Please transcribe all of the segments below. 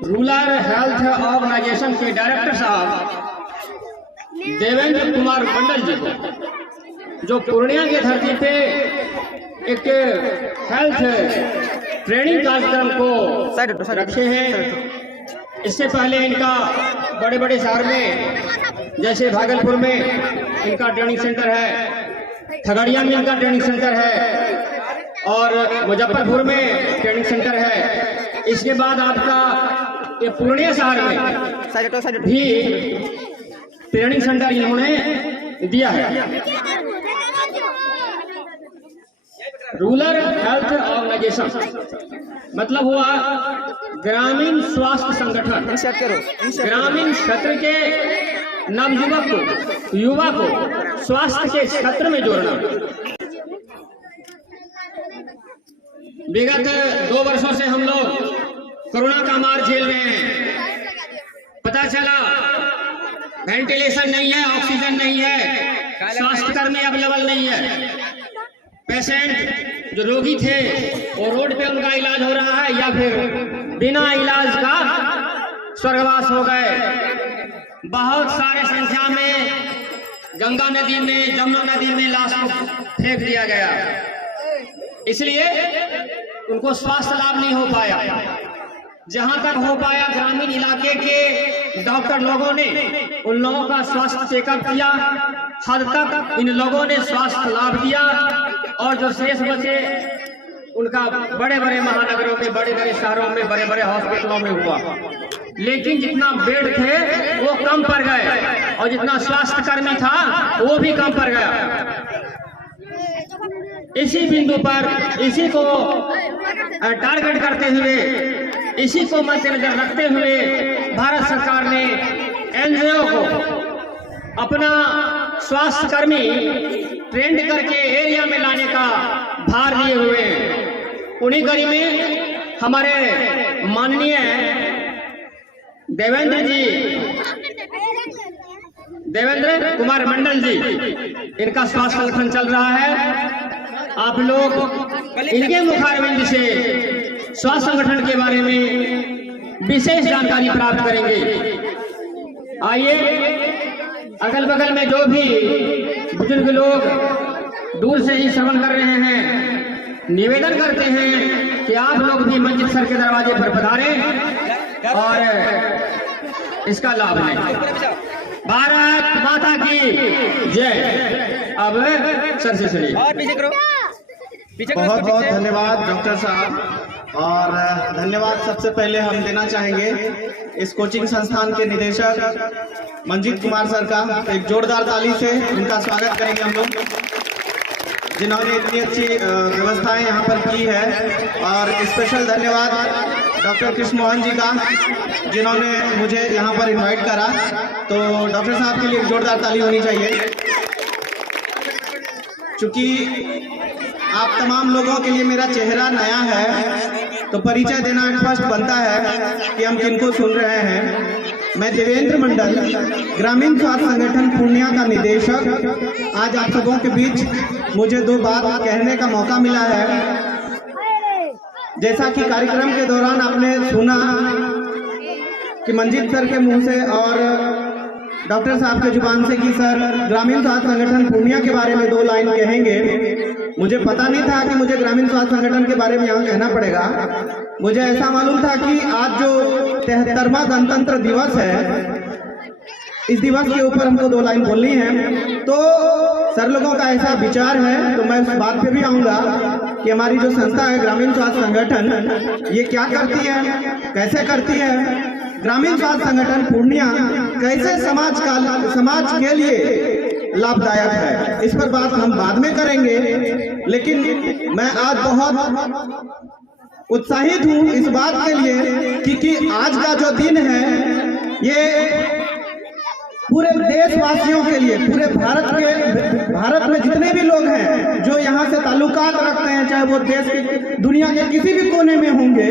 Rural health organisation के director साहब देवेंद्र कुमार मंडल जी को, जो पूर्णिया की धरती पे एक हेल्थ ट्रेनिंग कार्यक्रम को रखे हैं। इससे पहले इनका बड़े बड़े शहर में जैसे भागलपुर में इनका ट्रेनिंग सेंटर है, खगड़िया में इनका ट्रेनिंग सेंटर है और मुजफ्फरपुर में ट्रेनिंग सेंटर है। इसके बाद आपका ये पूर्णिया शहर में भी ट्रेनिंग सेंटर इन्होंने दिया है। रूरल हेल्थ ऑर्गेनाइजेशन मतलब हुआ ग्रामीण स्वास्थ्य संगठन, ग्रामीण क्षेत्र के नवयुवक को, युवा को स्वास्थ्य के क्षेत्र में जोड़ना। विगत 2 वर्षों से हम लोग कोरोना का मार झेल रहे हैं। पता चला वेंटिलेशन नहीं है, ऑक्सीजन नहीं है, स्वास्थ्य कर्मी अवेलेबल नहीं है। पेशेंट जो रोगी थे वो रोड पे उनका इलाज हो रहा है या फिर बिना इलाज का स्वर्गवास हो गए। बहुत सारे संख्या में गंगा नदी में, जमुना नदी में लाश को फेंक दिया गया, इसलिए उनको स्वास्थ्य लाभ नहीं हो पाया। जहां तक हो पाया ग्रामीण इलाके के डॉक्टर लोगों ने उन लोगों का स्वास्थ्य चेकअप किया, हद तक इन लोगों ने स्वास्थ्य लाभ दिया और जो शेष बचे उनका बड़े बड़े महानगरों में, बड़े बड़े शहरों में, बड़े बड़े हॉस्पिटलों में हुआ। लेकिन जितना बेड थे वो कम पड़ गए और जितना स्वास्थ्य कर्मी था वो भी कम पड़ गया। इसी बिंदु पर, इसी को टारगेट करते हुए, इसी को मद्देनजर रखते हुए भारत सरकार ने एनजीओ को अपना स्वास्थ्य कर्मी ट्रेंड करके एरिया में लाने का भार लिए हुए हैं। उन्हीं कड़ी में हमारे माननीय देवेंद्र कुमार मंडल जी, इनका स्वास्थ्य संगठन चल रहा है। आप लोग इनके मुखारबिंद से स्वास्थ्य संगठन के बारे में विशेष जानकारी प्राप्त करेंगे। आइए, अगल बगल में जो भी बुजुर्ग लोग दूर से ही श्रवण कर रहे हैं, निवेदन करते हैं कि आप लोग भी मंजिल सर के दरवाजे पर पधारें और इसका लाभ लें। भारत माता की जय। अब सर से सुनिए। बहुत बहुत धन्यवाद डॉक्टर साहब, और धन्यवाद सबसे पहले हम देना चाहेंगे इस कोचिंग संस्थान के निदेशक मंजीत कुमार सर का। एक जोरदार ताली से उनका स्वागत करेंगे हम लोग, जिन्होंने इतनी अच्छी व्यवस्थाएं यहाँ पर की है। और स्पेशल धन्यवाद डॉक्टर कृष्ण मोहन जी का, जिन्होंने मुझे यहाँ पर इनवाइट करा। तो डॉक्टर साहब के लिए एक जोरदार ताली होनी चाहिए। चूँकि आप तमाम लोगों के लिए मेरा चेहरा नया है तो परिचय देना फर्स्ट बनता है कि हम किनको सुन रहे हैं। मैं देवेंद्र मंडल, ग्रामीण स्वास्थ्य संगठन पूर्णिया का निदेशक। आज आप सबों के बीच मुझे 2 बात कहने का मौका मिला है। जैसा कि कार्यक्रम के दौरान आपने सुना कि मंजीत सर के मुंह से और डॉक्टर साहब के जुबान से कि सर ग्रामीण स्वास्थ्य संगठन पूर्णिया के बारे में 2 लाइन कहेंगे। मुझे पता नहीं था कि मुझे ग्रामीण स्वास्थ्य संगठन के बारे में यहाँ कहना पड़ेगा। मुझे ऐसा मालूम था कि आज जो 73वां गणतंत्र दिवस है, इस दिवस के ऊपर हमको 2 लाइन बोलनी है। तो सर लोगों का ऐसा विचार है, तो मैं उस बात पे भी आऊँगा कि हमारी जो संस्था है ग्रामीण स्वास्थ्य संगठन, ये क्या करती है, कैसे करती है। ग्रामीण स्वास्थ्य संगठन पूर्णिया कैसे समाज के लिए लाभदायक है, इस पर बात हम बाद में करेंगे। लेकिन मैं आज बहुत उत्साहित हूँ इस बात के लिए क्योंकि आज का जो दिन है ये पूरे देशवासियों के लिए, पूरे भारत में जितने भी लोग हैं जो यहाँ से ताल्लुकात रखते हैं, चाहे वो देश के, दुनिया के किसी भी कोने में होंगे,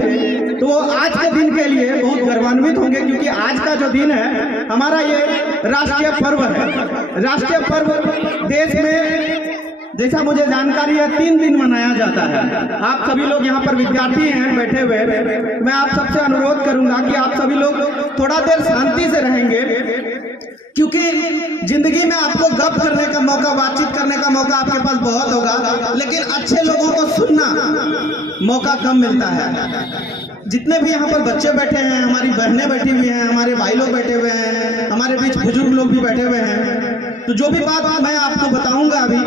तो वो आज के दिन के लिए बहुत गौरवान्वित होंगे क्योंकि आज का जो दिन है हमारा ये राष्ट्रीय पर्व है। राष्ट्रीय पर्व देश में जैसा मुझे जानकारी है 3 दिन मनाया जाता है। आप सभी लोग यहाँ पर विद्यार्थी हैं बैठे हुए, मैं आप सबसे अनुरोध करूंगा कि आप सभी लोग थोड़ा देर शांति से रहेंगे, क्योंकि जिंदगी में आपको गप करने का मौका, बातचीत करने का मौका आपके पास बहुत होगा, लेकिन अच्छे लोगों को सुनना मौका कम मिलता है। जितने भी यहाँ पर बच्चे बैठे हैं, हमारी बहनें बैठी हुई हैं, हमारे भाई लोग बैठे हुए हैं, हमारे बीच बुजुर्ग लोग भी बैठे हुए हैं, तो जो भी बात मैं आपको बताऊंगा अभी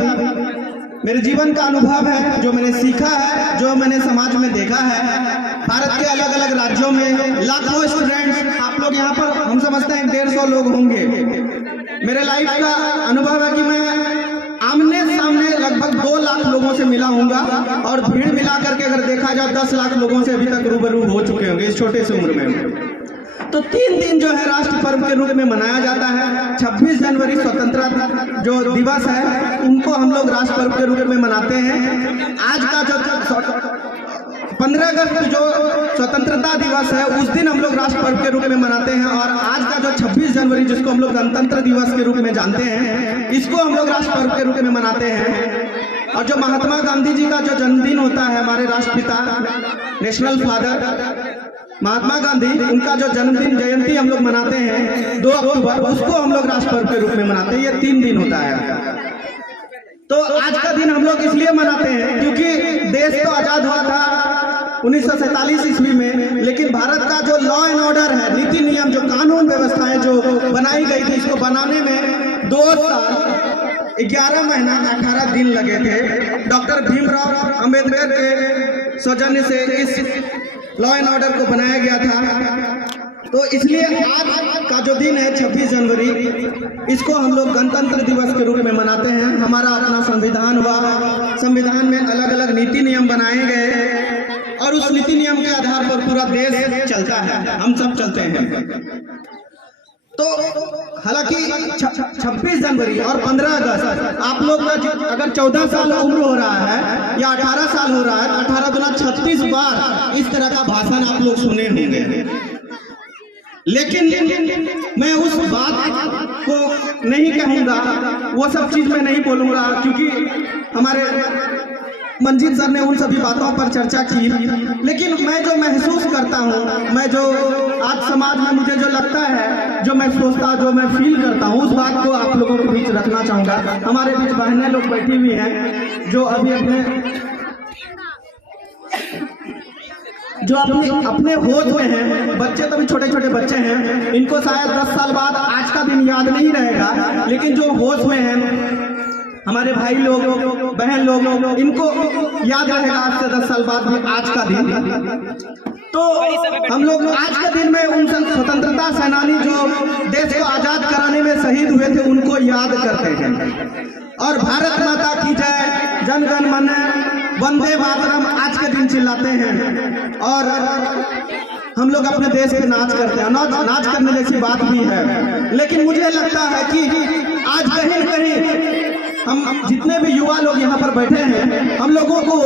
मेरे जीवन का अनुभव है, जो मैंने सीखा है, जो मैंने समाज में देखा है। भारत के अलग अलग राज्यों में लाखों स्टूडेंट्स, आप लोग यहाँ पर हम समझते हैं 150 लोग होंगे। मेरे लाइफ का अनुभव है कि मैं आमने सामने लगभग 2 लाख लोगों से मिला हूँगा, और भीड़ मिला करके अगर देखा जाए 10 लाख लोगों से अभी तक रूबरू हो चुके होंगे इस छोटे से उम्र में। तो 3 दिन जो है राष्ट्र पर्व के रूप में मनाया जाता है। 26 जनवरी स्वतंत्रता जो दिवस है उनको हम लोग राष्ट्र पर्व के रूप में मनाते हैं। आज का जो 15 अगस्त जो स्वतंत्रता दिवस है उस दिन हम लोग राष्ट्र पर्व के रूप में मनाते हैं, और आज का जो 26 जनवरी जिसको हम लोग गणतंत्र दिवस के रूप में जानते हैं, इसको हम लोग राष्ट्र पर्व के रूप में मनाते हैं। और जो महात्मा गांधी जी का जो जन्मदिन होता है, हमारे राष्ट्रपिता नेशनल फादर महात्मा गांधी, उनका जो जन्मदिन जयंती हम लोग मनाते हैं 2 अक्टूबर, उसको हम लोग राष्ट्र पर्व के रूप में मनाते हैं। ये 3 दिन होता है। तो आज का दिन हम लोग इसलिए मनाते हैं क्योंकि देश तो आजाद हुआ था 1947 ईस्वी में, लेकिन भारत का जो लॉ एंड ऑर्डर है, नीति नियम, जो कानून व्यवस्थाएं जो बनाई गई थी, इसको बनाने में 2 साल 11 महीना 18 दिन लगे थे। डॉक्टर भीमराव अंबेडकर के सौजन्य से इस लॉ एंड ऑर्डर को बनाया गया था। तो इसलिए आज का जो दिन है 26 जनवरी, इसको हम लोग गणतंत्र दिवस के रूप में मनाते हैं। हमारा अपना संविधान हुआ, संविधान में अलग अलग नीति नियम बनाए गए, और उस नीति नियम के आधार पर पूरा देश चलता है, हम सब चलते हैं। तो हालांकि 26 जनवरी और 15 अगस्त आप लोग का अगर 14 साल उम्र हो रहा है या 18 साल हो रहा है, 18 दूना 36 बार इस तरह का भाषण आप लोग सुने होंगे। लेकिन मैं उस बात को नहीं कहूँगा, वो सब चीज़ मैं नहीं बोलूँगा, क्योंकि हमारे मंजीत सर ने उन सभी बातों पर चर्चा की। लेकिन मैं जो महसूस करता हूँ, मैं जो आज समाज में मुझे जो लगता है, जो मैं सोचता, जो मैं फील करता हूँ, उस बात को आप लोगों के बीच रखना चाहूँगा। हमारे बीच बहनें लोग बैठी हुई हैं जो अभी अपने होश में हैं, बच्चे तो भी छोटे छोटे बच्चे हैं, इनको शायद 10 साल बाद आज का दिन याद नहीं रहेगा, लेकिन जो होश में हैं हमारे भाई लोग, बहन लोग, इनको याद रहेगा आज से 10 साल बाद भी आज का दिन। तो हम लोग आज के दिन में उन स्वतंत्रता सेनानी जो देश को आजाद कराने में शहीद हुए थे उनको याद करते हैं, और भारत माता की जय, जन गण मन वंदे मातरम आज के दिन चिल्लाते हैं, और हम लोग अपने देश पे नाच करते हैं। नाच करने जैसी बात भी है, लेकिन मुझे लगता है कि आज कहीं न कहीं हम जितने भी युवा लोग यहाँ पर बैठे हैं, हम लोगों को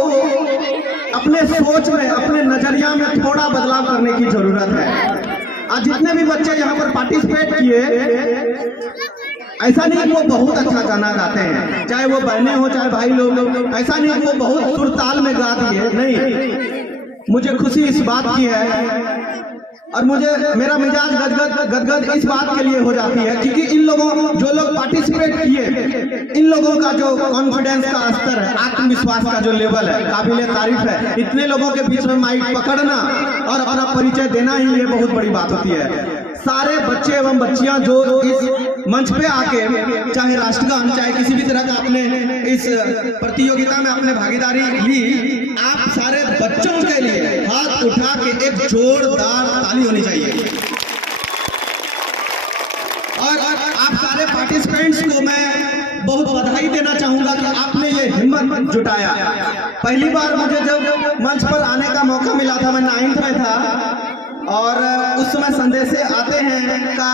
अपने सोच में, अपने नजरिया में थोड़ा बदलाव करने की जरूरत है। आज जितने भी बच्चे यहाँ पर पार्टिसिपेट किए, ऐसा नहीं वो बहुत अच्छा गाना गाते हैं, चाहे वो बहनें हो चाहे भाई लोग, ऐसा नहीं वो बहुत सुर ताल में गा दिए, नहीं। मुझे खुशी इस बात की है, और मुझे मेरा मिजाज गदगद इस बात के लिए हो जाती है क्योंकि इन लोगों, जो लोग पार्टिसिपेट किए, इन लोगों का जो कॉन्फिडेंस का स्तर है, आत्मविश्वास का जो लेवल है, काबिले तारीफ है। इतने लोगों के बीच में माइक पकड़ना और अपना परिचय देना ही ये बहुत बड़ी बात होती है। सारे बच्चे एवं बच्चियां जो इस मंच पे आके चाहे राष्ट्रगान, चाहे किसी भी तरह का अपने इस प्रतियोगिता में अपने भागीदारी ली, आप सारे बच्चों के लिए हाथ उठा के एक जोरदार ताली होनी चाहिए। और आप सारे पार्टिसिपेंट्स को मैं बहुत बधाई देना चाहूंगा कि आपने ये हिम्मत जुटाया। पहली बार मुझे जब मंच पर आने का मौका मिला था, मैं 9th में था, और उस समय संदेशे आते हैं का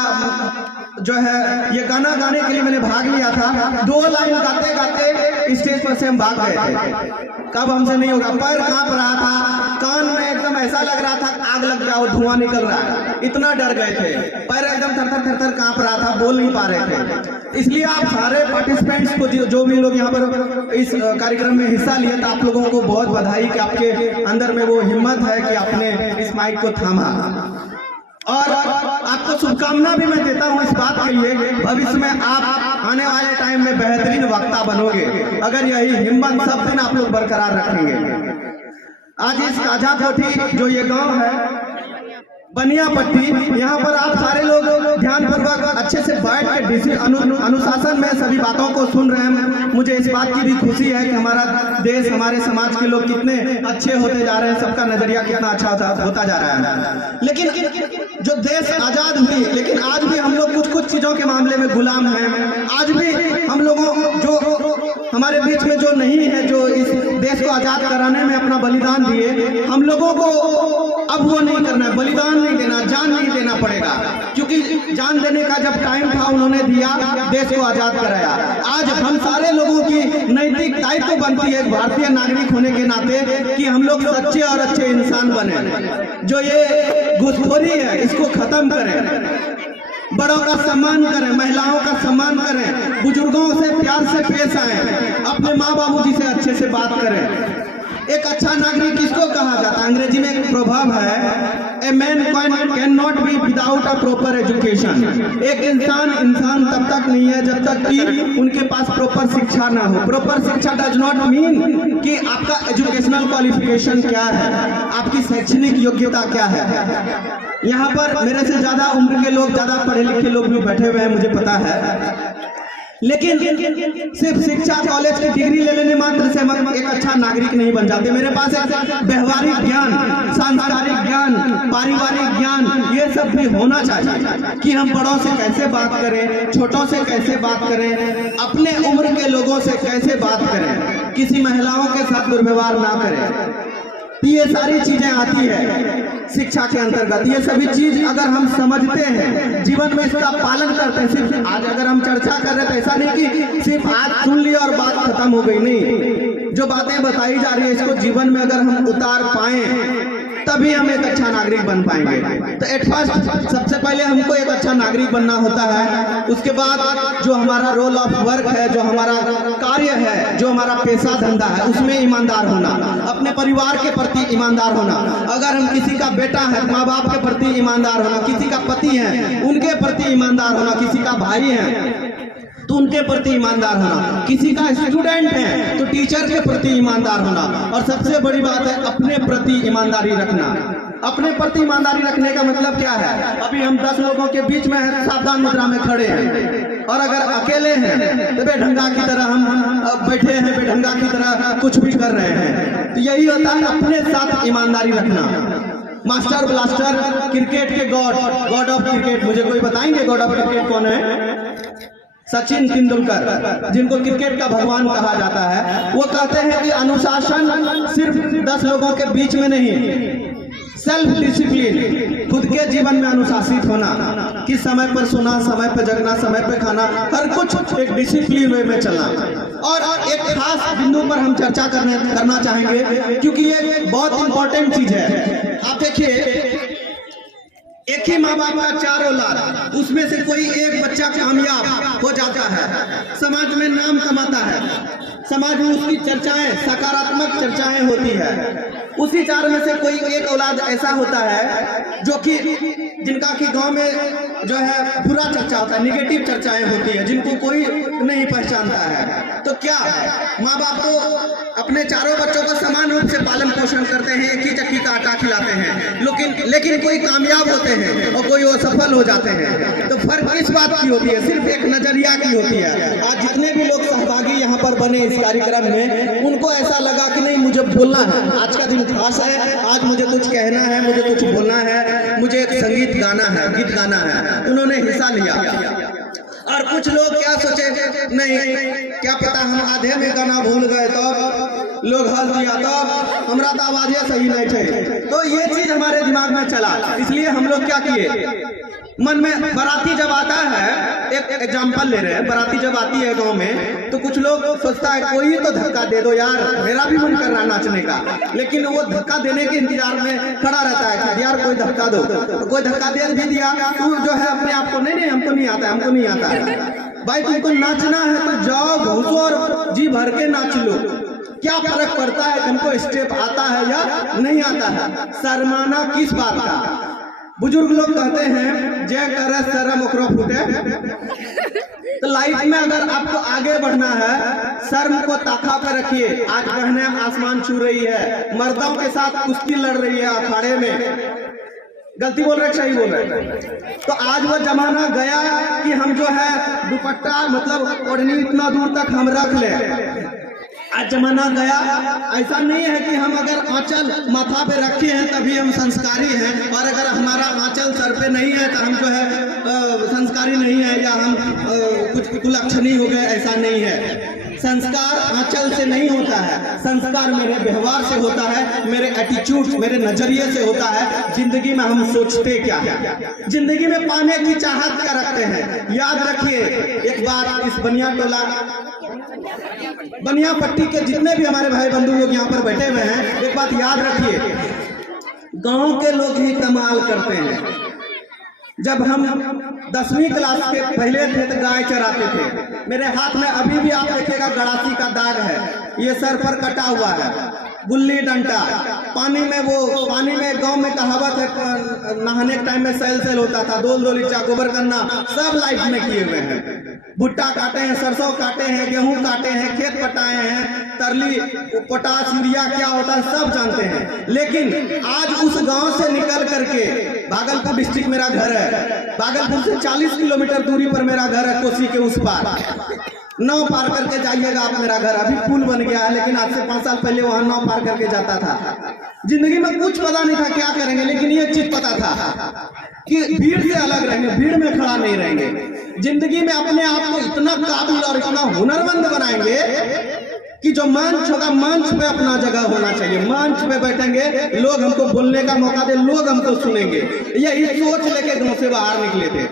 जो है ये गाना गाने के लिए मैंने भाग लिया था। 2 लाइन गाते गाते स्टेज पर से हम भाग गए थे। कब हमसे नहीं होगा, पैर कांप रहा था, कान में एकदम ऐसा लग रहा था आग लग गया और धुआं निकल रहा है, इतना डर गए थे, पैर एकदम थर थर थर कांप रहा था, बोल नहीं पा रहे थे। इसलिए आप सारे पार्टिसिपेंट्स को, जो भी लोग यहाँ पर इस कार्यक्रम में हिस्सा लिए, तो आप लोगों को बहुत बधाई कि आपके अंदर में वो हिम्मत है कि आपने इस माइक को थामा। और आपको शुभकामना भी मैं देता हूँ इस बात के लिए, भविष्य में आप आने वाले टाइम में बेहतरीन वक्ता बनोगे, अगर यही हिम्मत सब दिन आप लोग बरकरार रखेंगे। आज इस काजाकोठी जो ये गांव है बनियापट्टी, यहाँ पर आप सारे लोग ध्यानपूर्वक अच्छे से बैठ के अनुशासन में सभी बातों को सुन रहे हैं। मुझे इस बात की भी खुशी है कि हमारा देश, हमारे समाज के लोग कितने अच्छे होते जा रहे हैं, सबका नजरिया कितना अच्छा होता जा रहा है। लेकिन जो देश आजाद हुई, लेकिन आज भी हम लोग कुछ चीजों के मामले में गुलाम हैं। आज भी हम लोगों जो हमारे बीच में जो नहीं है, जो इस देश को आजाद कराने में अपना बलिदान दिए, हम लोगों को अब वो नहीं करना है, बलिदान नहीं देना, जान नहीं देना पड़ेगा, क्योंकि जान देने का जब टाइम था उन्होंने दिया, देश को आजाद कराया। आज हम सारे लोगों की नैतिक दायित्व बनती है भारतीय नागरिक होने के नाते कि हम लोग सच्चे और अच्छे इंसान बने। जो ये घुसखोरी है इसको खत्म करें, बड़ों का सम्मान करें, महिलाओं का सम्मान करें, बुजुर्गों से प्यार से पेश आए, अपने माँ बाबूजी से अच्छे से बात करें। एक अच्छा नागरिक किसको कहा जाता है? अंग्रेजी में एक प्रभाव है, a man can not be without a proper education. एक इंसान तब तक नहीं है जब तक कि उनके पास प्रॉपर शिक्षा ना हो। प्रॉपर शिक्षा डज नॉट मीन कि आपका एजुकेशनल क्वालिफिकेशन क्या है, आपकी शैक्षणिक योग्यता क्या है। यहाँ पर मेरे से ज्यादा उम्र के लोग, ज्यादा पढ़े लिखे लोग भी बैठे हुए हैं, मुझे पता है, लेकिन सिर्फ शिक्षा, कॉलेज की डिग्री ले लेने मात्र से हम एक अच्छा नागरिक नहीं बन जाते। मेरे पास एक व्यवहारिक ज्ञान, सांस्कृतिक ज्ञान, पारिवारिक ज्ञान, ये सब भी होना चाहिए कि हम बड़ों से कैसे बात करें, छोटों से कैसे बात करें, अपने उम्र के लोगों से कैसे बात करें, किसी महिलाओं के साथ दुर्व्यवहार ना करें। ये सारी चीजें आती है शिक्षा के अंतर्गत। ये सभी चीज अगर हम समझते हैं, जीवन में इसका पालन करते हैं, सिर्फ आज अगर हम चर्चा कर रहे हैं तो ऐसा नहीं कि सिर्फ आज सुन लिया और बात खत्म हो गई, नहीं, जो बातें बताई जा रही है इसको जीवन में अगर हम उतार पाए तभी हम एक अच्छा नागरिक बन पाएंगे। तो एट फर्स्ट सबसे पहले हमको एक अच्छा नागरिक बनना होता है, उसके बाद जो हमारा रोल ऑफ वर्क है, जो हमारा कार्य है, जो हमारा पेशा धंधा है, उसमें ईमानदार होना, अपने परिवार के प्रति ईमानदार होना। अगर हम किसी का बेटा है, माँ बाप के प्रति ईमानदार होना, किसी का पति है उनके प्रति ईमानदार होना, किसी का भाई है तो उनके प्रति ईमानदार होना, किसी का स्टूडेंट है तो टीचर के प्रति ईमानदार होना, और सबसे बड़ी बात है अपने प्रति ईमानदारी रखना। अपने प्रति ईमानदारी रखने का मतलब क्या है? अभी हम 10 लोगों के बीच में हैं, सावधान मुद्रा में खड़े हैं, और अगर अकेले हैं तो बेढंगा की तरह हम बैठे हैं, बेढंगा की तरह कुछ भी कर रहे हैं। तो यही होता है अपने साथ ईमानदारी रखना। मास्टर ब्लास्टर, क्रिकेट के गॉड ऑफ क्रिकेट, मुझे कोई बताएंगे गॉड ऑफ क्रिकेट कौन है? सचिन तेंदुलकर, जिनको क्रिकेट का भगवान कहा जाता है। वो कहते हैं कि अनुशासन सिर्फ 10 लोगों के बीच में नहीं, सेल्फ डिसिप्लिन, खुद के जीवन में अनुशासित होना, कि समय पर सोना, समय पर जगना, समय पर खाना, हर कुछ एक डिसिप्लिन वे में चलना। और एक खास बिंदु पर हम चर्चा करना चाहेंगे, क्योंकि ये बहुत इंपॉर्टेंट चीज है। आप देखिए, एक ही माँ बाप का 4 औलाद, उसमें से कोई एक बच्चा कामयाब हो जाता है, समाज में नाम कमाता है, समाज में उसकी चर्चाएं, सकारात्मक चर्चाएं होती है। उसी 4 में से कोई एक औलाद ऐसा होता है जो कि जिनका कि गांव में जो है बुरा चर्चा होता है, निगेटिव चर्चाएं होती है, जिनको कोई नहीं पहचानता है। तो क्या माँ बाप तो अपने 4 बच्चों को समान रूप से पालन पोषण करते हैं, एक ही चक्की का आटा खिलाते हैं, लेकिन कोई कामयाब होते हैं और कोई असफल हो जाते हैं। तो फर्क इस बात की होती है, सिर्फ एक नजरिया की होती है। आज जितने भी लोग सहभागी यहाँ पर बने इस कार्यक्रम में, उनको ऐसा लगा कि नहीं, मुझे बोलना है, आज का दिन खास है, आज मुझे कुछ कहना है, मुझे कुछ बोलना है, मुझे एक संगीत गाना है, गीत गाना है। उन्होंने हिस्सा लिया। और कुछ लोग क्या सोचे, नहीं क्या पता हम आधे में गाना भूल गए तो लोग हंस दिया तो हमारा तो आवाज़ें सही नहीं थे। तो ये चीज हमारे दिमाग में चला, इसलिए हम लोग क्या किए, मन में बाराती जब आता है, एक एग्जांपल ले रहे हैं, बाराती जब आती है गांव में तो कुछ लोग सोचता है कोई तो धक्का दे दो यार, मेरा भी मन कर रहा नाचने का, लेकिन वो धक्का देने के इंतजार में खड़ा रहता है कि यार कोई धक्का दो, कोई धक्का दे भी दिया, तू जो है अपने आप को नहीं हमको नहीं आता है, हमको नहीं आता है। भाई तुमको नाचना है तो जाओ घुसो और जी भर के नाच लो, क्या फर्क पड़ता है तुमको स्टेप आता है या नहीं आता है, शर्माना किस बात का। बुजुर्ग लोग कहते हैं जय करे शर्म ओकरो फूटे। तो लाइफ में अगर आपको आगे बढ़ना है, शर्म को ताका पे रखिए। आज बहनें आसमान छू रही है, मर्दों के साथ कुश्ती लड़ रही है अखाड़े में। गलती बोल रहे सही बोल रहे। तो आज वो जमाना गया कि हम जो है दुपट्टा मतलब ओढ़नी इतना दूर तक हम रख ले। आज जमाना गया, ऐसा नहीं है कि हम अगर आंचल माथा पे रखे हैं तभी हम संस्कारी हैं, और अगर हमारा आंचल सर पे नहीं है तो हम जो है संस्कारी नहीं है या हम कुछ कुलक्षणी हो गए, ऐसा नहीं है। संस्कार आंचल से नहीं होता है, संस्कार मेरे व्यवहार से होता है, मेरे एटीट्यूड, मेरे नजरिए से होता है। जिंदगी में हम सोचते क्या है, जिंदगी में पाने की चाहत क्या रखते हैं। याद रखिए, एक बार इस बनिया टोला बनिया पट्टी के जितने भी हमारे भाई बंधु लोग यहाँ पर बैठे हुए हैं, एक बात याद रखिए, गांव के लोग ही कमाल करते हैं। जब हम 10वीं क्लास के पहले थे तो गाय चराते थे। मेरे हाथ में अभी भी आप देखिएगा गड़ासी का दाग है, ये सर पर कटा हुआ है, गुल्ली डंडा। पानी में गांव में कहावत है, नहाने के टाइम में सेल होता था, दो लीचा गोबर करना, सब लाइफ में किए हुए हैं। भुट्टा काटे हैं, सरसों काटे हैं, गेहूं काटे हैं, खेत पटाए हैं, तरली पोटास यूरिया क्या होता है सब जानते हैं। लेकिन आज उस गांव से निकल करके, भागलपुर डिस्ट्रिक्ट मेरा घर है, भागलपुर से 40 किलोमीटर दूरी पर मेरा घर है, कोसी के उस पार। नाव पार करके जाइएगा आप मेरा घर, अभी पुल बन गया है, लेकिन आज से 5 साल पहले वहां नाव पार करके जाता था। जिंदगी में कुछ पता नहीं था क्या करेंगे, लेकिन ये चीज पता था कि भीड़ से अलग रहेंगे, भीड़ में खड़ा नहीं रहेंगे। जिंदगी में अपने आप को इतना काबिल और इतना हुनरमंद बनाएंगे कि जो मंच होगा, मंच पे अपना जगह होना चाहिए। मंच पे बैठेंगे, लोग हमको बोलने का मौका दे, लोग हमको सुनेंगे। यही सोच लेके गांव से बाहर निकले थे।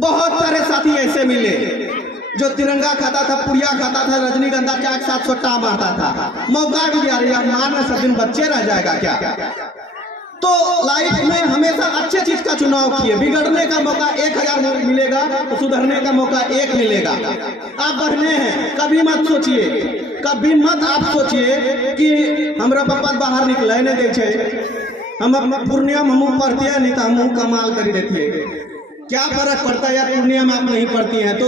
बहुत सारे साथी ऐसे मिले जो तिरंगा खाता था, पुड़िया खाता था, रजनीगंधा चाय के साथ सोटा मारता था। मौका भी आ रही है, मारने सब दिन बच्चे रह जाएगा क्या। तो लाइफ में हमेशा अच्छे चीज का चुनाव किए। बिगड़ने का मौका 1000 मिलेगा तो सुधरने का मौका 1 मिलेगा। आप बढ़ने हैं, कभी मत सोचिए, कभी मत आप सोचिए कि हमरा पापा बाहर निकले नहीं दे छे, हम पूर्णिया में हमू पढ़ती है नहीं तो हमू कमाल कर देती है। क्या फर्क पड़ता है यार, पूर्णिया में आप नहीं पढ़ती हैं तो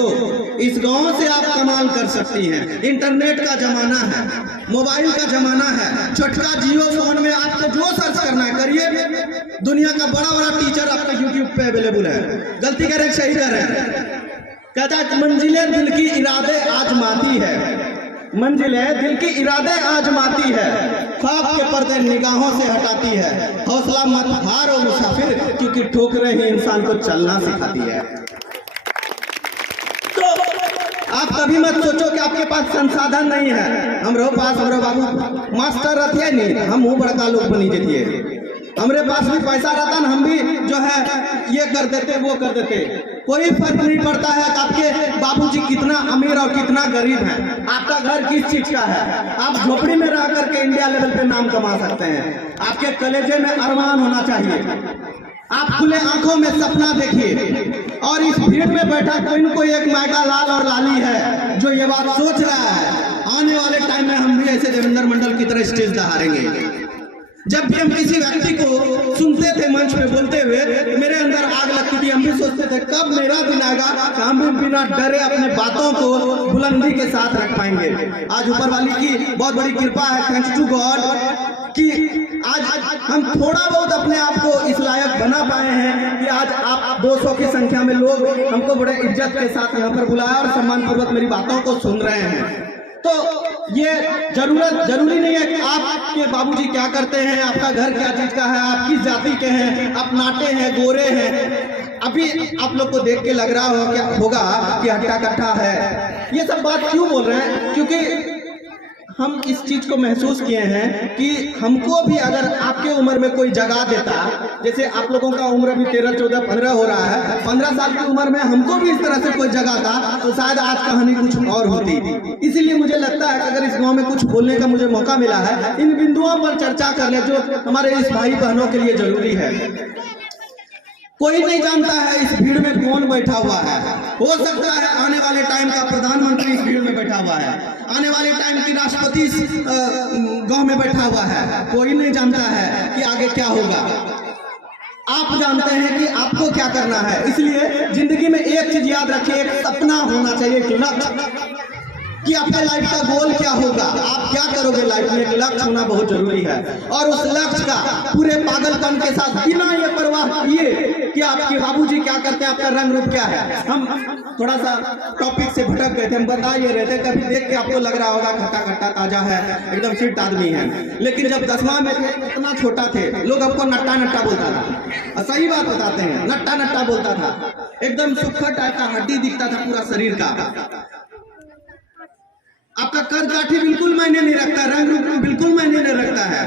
इस गांव से आप कमाल कर सकती हैं। इंटरनेट का जमाना है, मोबाइल का जमाना है, छोटका जियो फोन में आपको जो सर्च करना है करिए। दुनिया का बड़ा टीचर आपका यूट्यूब पे अवेलेबल है। गलती कर रहे हैं, सही कर रहे हैं। कहता है मंजिलें दिल की इरादे आजमाती है, मंजिलें दिल की इरादे आजमाती है, ख्वाब के पर्दे निगाहों से हटाती है। हौसला मत हारो मुसाफिर, क्योंकि ठोकरें ही इंसान को चलना सिखाती है। तो आप कभी मत सोचो कि आपके पास संसाधन नहीं है। हमरो पास हमरो बाबू मास्टर रहते नहीं, हम बड़का लोग बनी जाती। हमारे पास भी पैसा रहता ना, हम भी जो है ये कर देते वो कर देते। कोई फर्क नहीं पड़ता है कि आपके बाबूजी कितना अमीर और कितना गरीब हैं। आपका घर किस चीज का है, आप झोपड़ी में रह करके इंडिया लेवल पे नाम कमा सकते हैं। आपके कलेजे में अरमान होना चाहिए, आप खुले आंखों में सपना देखिए। और इस भीड़ में बैठा कोई न कोई एक मायका लाल और लाली है जो ये बात सोच रहा है, आने वाले टाइम में हम भी ऐसे देवेंद्र मंडल की तरह स्टेज दहाड़ेंगे। जब भी हम किसी व्यक्ति को सुनते थे मंच पे बोलते हुए, मेरे अंदर आग लगती थी। हम भी सोचते थे कब मेरा दिन आएगा कि हम भी बिना डरे अपने बातों को बुलंदी के साथ रख पाएंगे। आज ऊपर वाली की बहुत बड़ी कृपा है, थैंक्स टू गॉड, कि आज हम थोड़ा बहुत अपने आप को इस लायक बना पाए हैं कि आज आप 200 की संख्या में लोग हमको बड़े इज्जत के साथ यहाँ पर बुलाया और सम्मान पूर्वक मेरी बातों को सुन रहे हैं। तो ये जरूरी नहीं है कि आपके बाबूजी क्या करते हैं, आपका घर क्या चीज का है, आप किस जाति के हैं, आप नाटे हैं, गोरे हैं। अभी आप लोग को देख के लग रहा होगा कि हट्टा कट्टा है। ये सब बात क्यों बोल रहे हैं? क्योंकि हम इस चीज को महसूस किए हैं कि हमको भी अगर आपके उम्र में कोई जगह देता, जैसे आप लोगों का उम्र भी 13, 14, 15 हो रहा है, 15 साल की उम्र में हमको भी इस तरह से कोई जगह था तो शायद आज कहानी कुछ और होती। इसीलिए मुझे लगता है कि अगर इस गांव में कुछ बोलने का मुझे मौका मिला है, इन बिंदुओं पर चर्चा कर ले जो हमारे इस भाई बहनों के लिए जरूरी है। कोई नहीं जानता है इस भीड़ में कौन बैठा हुआ है। हो सकता है आने वाले टाइम का प्रधानमंत्री इस भीड़ में बैठा हुआ है, आने वाले टाइम की राष्ट्रपति गांव में बैठा हुआ है। कोई नहीं जानता है कि आगे क्या होगा। आप जानते हैं कि आपको क्या करना है। इसलिए जिंदगी में एक चीज याद रखिए, एक सपना होना चाहिए, एक लक्ष्य कि आपके लाइफ का गोल क्या होगा, आप क्या करोगे लाइफ में। एक लक्ष्य होना बहुत जरूरी है और उस लक्ष्य का पूरे पागलपन के साथ, बिना ये परवाह किए कि आपके बाबूजी क्या करते हैं, आपका रंग रूप क्या है। हम थोड़ा सा टॉपिक से भटक गए थे, हम बता ये रहे थे, कभी देख के आपको लग रहा होगा खट्टा खट्टा ताजा है, एकदम फिट आदमी है, लेकिन जब 10वां में थे इतना छोटा थे, लोग आपको नट्टा नट्टा बोलता था। और सही बात बताते हैं, नट्टा नट्टा बोलता था, एकदम सुखा टाइप का हड्डी दिखता था पूरा शरीर का। आपका कर काठी बिल्कुल मायने नहीं रखता, रंग रूप में बिल्कुल मायने नहीं रखता है।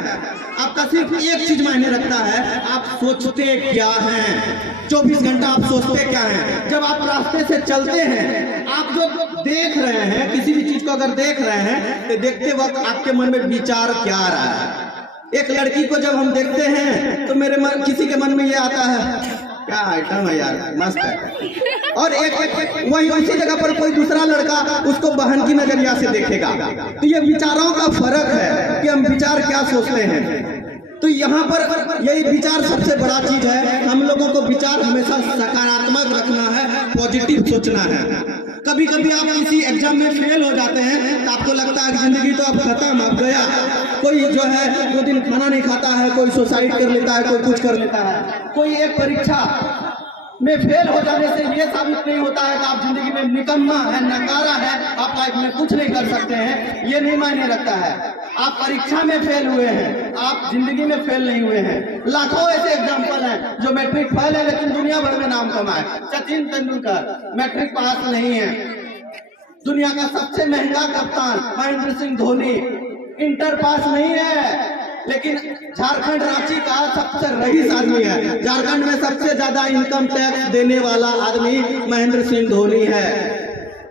आपका सिर्फ एक चीज मायने रखता है, आप सोचते क्या हैं। 24 घंटा आप सोचते क्या हैं। जब आप रास्ते से चलते हैं, आप जो देख रहे हैं, किसी भी चीज को अगर देख रहे हैं तो देखते वक्त आपके मन में विचार क्या आ रहा है। एक लड़की को जब हम देखते हैं तो मेरे मन, किसी के मन में ये आता है, क्या आइटम है यार, मस्त है। और एक वही उसी जगह पर कोई दूसरा लड़का उसको बहन की नजरिया से देखेगा। तो ये विचारों का फर्क है कि हम विचार क्या सोचते हैं। तो यहाँ पर यही विचार सबसे बड़ा चीज है। हम लोगों को विचार हमेशा सकारात्मक रखना है, पॉजिटिव सोचना है। कभी कभी आप किसी एग्जाम में फेल हो जाते हैं तो आपको लगता है कि जिंदगी तो अब खत्म, अब गया। कोई जो है 2 दिन खाना नहीं खाता है, कोई सुसाइड कर लेता है, कोई कुछ कर लेता है। कोई एक परीक्षा में फेल हो जाने से ये साबित नहीं होता है कि आप जिंदगी में निकम्मा है, नकारा है, आप लाइफ में कुछ नहीं कर सकते हैं। ये नहीं मायने रखता है। आप परीक्षा में फेल हुए हैं, आप जिंदगी में फेल नहीं हुए हैं। लाखों ऐसे एग्जाम्पल हैं जो मैट्रिक फेल है लेकिन दुनिया भर में नाम कमाए। सचिन तेंदुलकर मैट्रिक पास नहीं है। दुनिया का सबसे महंगा कप्तान महेंद्र सिंह धोनी इंटर पास नहीं है, लेकिन झारखंड रांची का सबसे रईस आदमी है। झारखंड में सबसे ज्यादा इनकम टैक्स देने वाला आदमी महेंद्र सिंह धोनी है।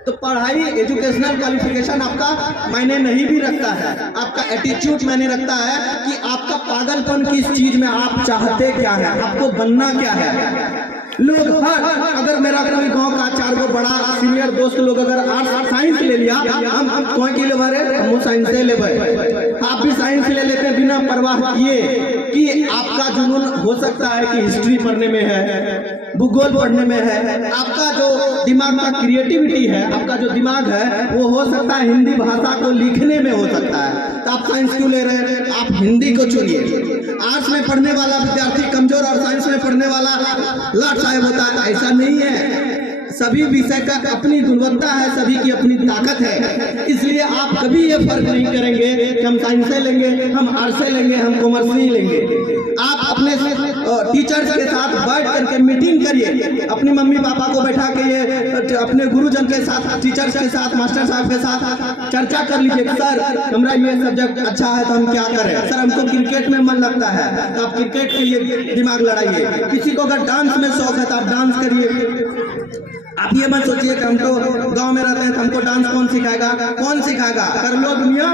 तो पढ़ाई, एजुकेशनल क्वालिफिकेशन आपका मायने नहीं भी रखता है, आपका एटीट्यूड मायने रखता है कि आपका पागलपन किस चीज में, आप चाहते क्या है, आपको बनना क्या है। लोग अगर मेरा कोई गांव का 4 गो बड़ा सीनियर दोस्त लोग अगर आर्ट्स साइंस ले लिया, हम कौन की ले भरे, हम साइंस से ले भरे, आप भी साइंस ले लेते हैं बिना परवाह किए कि आपका जुनून हो सकता है कि हिस्ट्री पढ़ने में है, भूगोल पढ़ने में है। आपका जो दिमाग का क्रिएटिविटी है, आपका जो दिमाग है वो हो सकता है हिंदी भाषा को लिखने में हो सकता है। तो आप साइंस क्यों ले रहे हैं? आप हिंदी को चुनिए। आर्ट्स में पढ़ने वाला विद्यार्थी कमजोर और साइंस में पढ़ने वाला लाट साहब होता है, ऐसा नहीं है। सभी विषय का अपनी गुणवत्ता है, सभी की अपनी ताकत है। इसलिए आप कभी ये फर्क नहीं करेंगे कि हम साइंस से लेंगे, हम आर्ट्स से लेंगे, हम कॉमर्स नहीं लेंगे। आप अपने टीचर्स के साथ बैठ करके मीटिंग करिए, अपनी मम्मी पापा को बैठा के, ये अपने गुरुजन के साथ, टीचर्स के साथ, मास्टर साहब के साथ चर्चा कर लीजिए। सर हमारा ये सब्जेक्ट अच्छा है तो हम क्या करें? सर हमको क्रिकेट में मन लगता है तो आप क्रिकेट के लिए दिमाग लड़ाइए। किसी को अगर डांस में शौक है तो आप डांस करिए। आप ये मत सोचिए कि हम तो गांव में रहते हैं तो हमको डांस कौन सिखाएगा, कौन सिखाएगा? कर लो दुनिया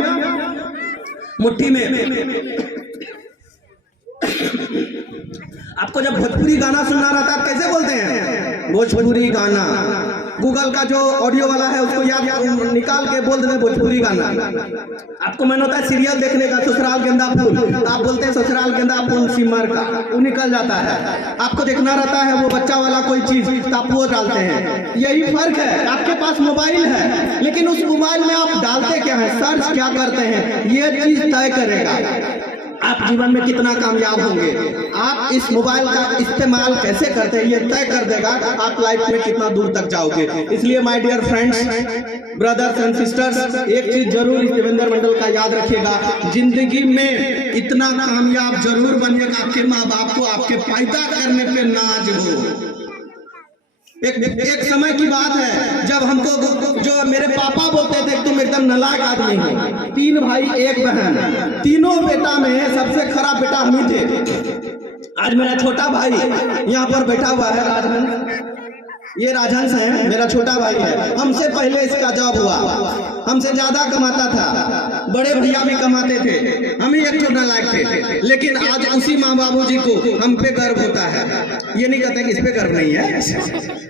मुट्ठी में। आपको जब भोजपुरी गाना सुनना रहता है कैसे बोलते हैं? भोजपुरी गाना। गूगल का जो ऑडियो वाला है उसको याद निकाल के बोल देते भोजपुरी गाना। आपको मन होता है सीरियल देखने का, ससुराल गेंदा फूल, आप बोलते हैं ससुराल गेंदा फूल सिमर का, वो निकल जाता है। आपको देखना रहता है वो बच्चा वाला कोई चीज तो आप वो डालते हैं। यही फर्क है। आपके पास मोबाइल है लेकिन उस मोबाइल में आप डालते क्या है, सर्च क्या करते हैं, ये चीज तय करेगा आप जीवन में कितना कामयाब होंगे। आप इस मोबाइल का इस्तेमाल कैसे करते हैं ये तय कर देगा आप लाइफ में कितना दूर तक जाओगे। इसलिए my dear friends, brothers and sisters, एक चीज जरूर इस देवेंद्र मंडल का याद रखिएगा, जिंदगी में इतना कामयाब जरूर बनिएगा आपके माँ बाप को आपके पैदा करने पे नाज हो। एक समय की बात है जब हमको जो मेरे पापा बोलते थे तुम एकदम नालायक आदमी हो। 3 भाई 1 बहन, तीनों बेटा में सबसे खराब बेटा हम ही थे। आज मेरा छोटा भाई यहाँ पर बैठा हुआ है, राजहंस, ये राजहंस है, मेरा छोटा भाई है। हमसे पहले इसका जॉब हुआ, हमसे ज्यादा कमाता था, बड़े भैया भी कमाते थे, हम ही एक छोटा लायक थे। लेकिन आज उसी माँ बाबू जी को हम पे गर्व होता है। ये नहीं कहते कि इस पे गर्व नहीं है,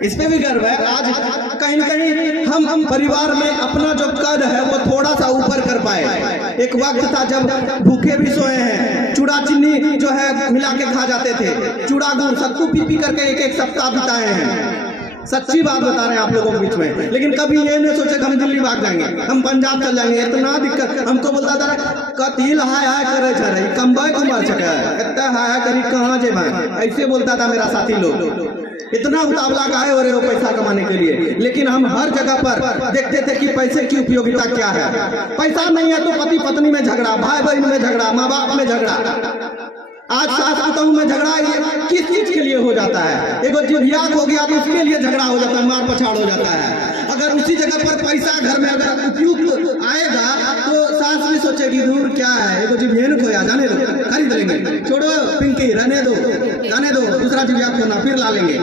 इस पे भी गर्व है। आज कहीं न कहीं हम परिवार में अपना जो कद है वो थोड़ा सा ऊपर कर पाए। एक वक्त था जब भूखे भी सोए हैं, चूड़ा चीनी जो है मिला के खा जाते थे, चूड़ा गुड़ सत्तू पी करके एक सप्ताह बिताए हैं। सच्ची बात बता रहे हैं आप लोगों के बीच में। लेकिन कभी ये नहीं सोचे कि हम दिल्ली भाग जाएंगे, हम पंजाब चल जाएंगे। इतना दिक्कत हमको बोलता था, कतिल हाय हाय करे छे कंबाई कुमार छके इतना हाय हाय करी कहाँ जे भाई, ऐसे बोलता था मेरा साथी लोग। इतना मुकाबला का है और पैसा कमाने के लिए। लेकिन हम हर जगह पर देखते थे कि पैसे की उपयोगिता क्या है। पैसा नहीं है तो पति पत्नी में झगड़ा, भाई बहन में झगड़ा, माँ बाप में झगड़ा, आज सास बहू में झगड़ा किस चीज के लिए हो जाता है। एगो जिभियाक हो गया तो उसके लिए झगड़ा हो जाता है, मार पछाड़ हो जाता है। अगर उसी जगह पर पैसा घर में अगर उपयुक्त आएगा तो सास भी सोचेगी दूर क्या है, एगो जिभियन खोया जाने दो, खरीद लेंगे, छोड़ो पिंकी रहने दो, जाने दो, दूसरा जिभियाक खोना फिर ला लेंगे।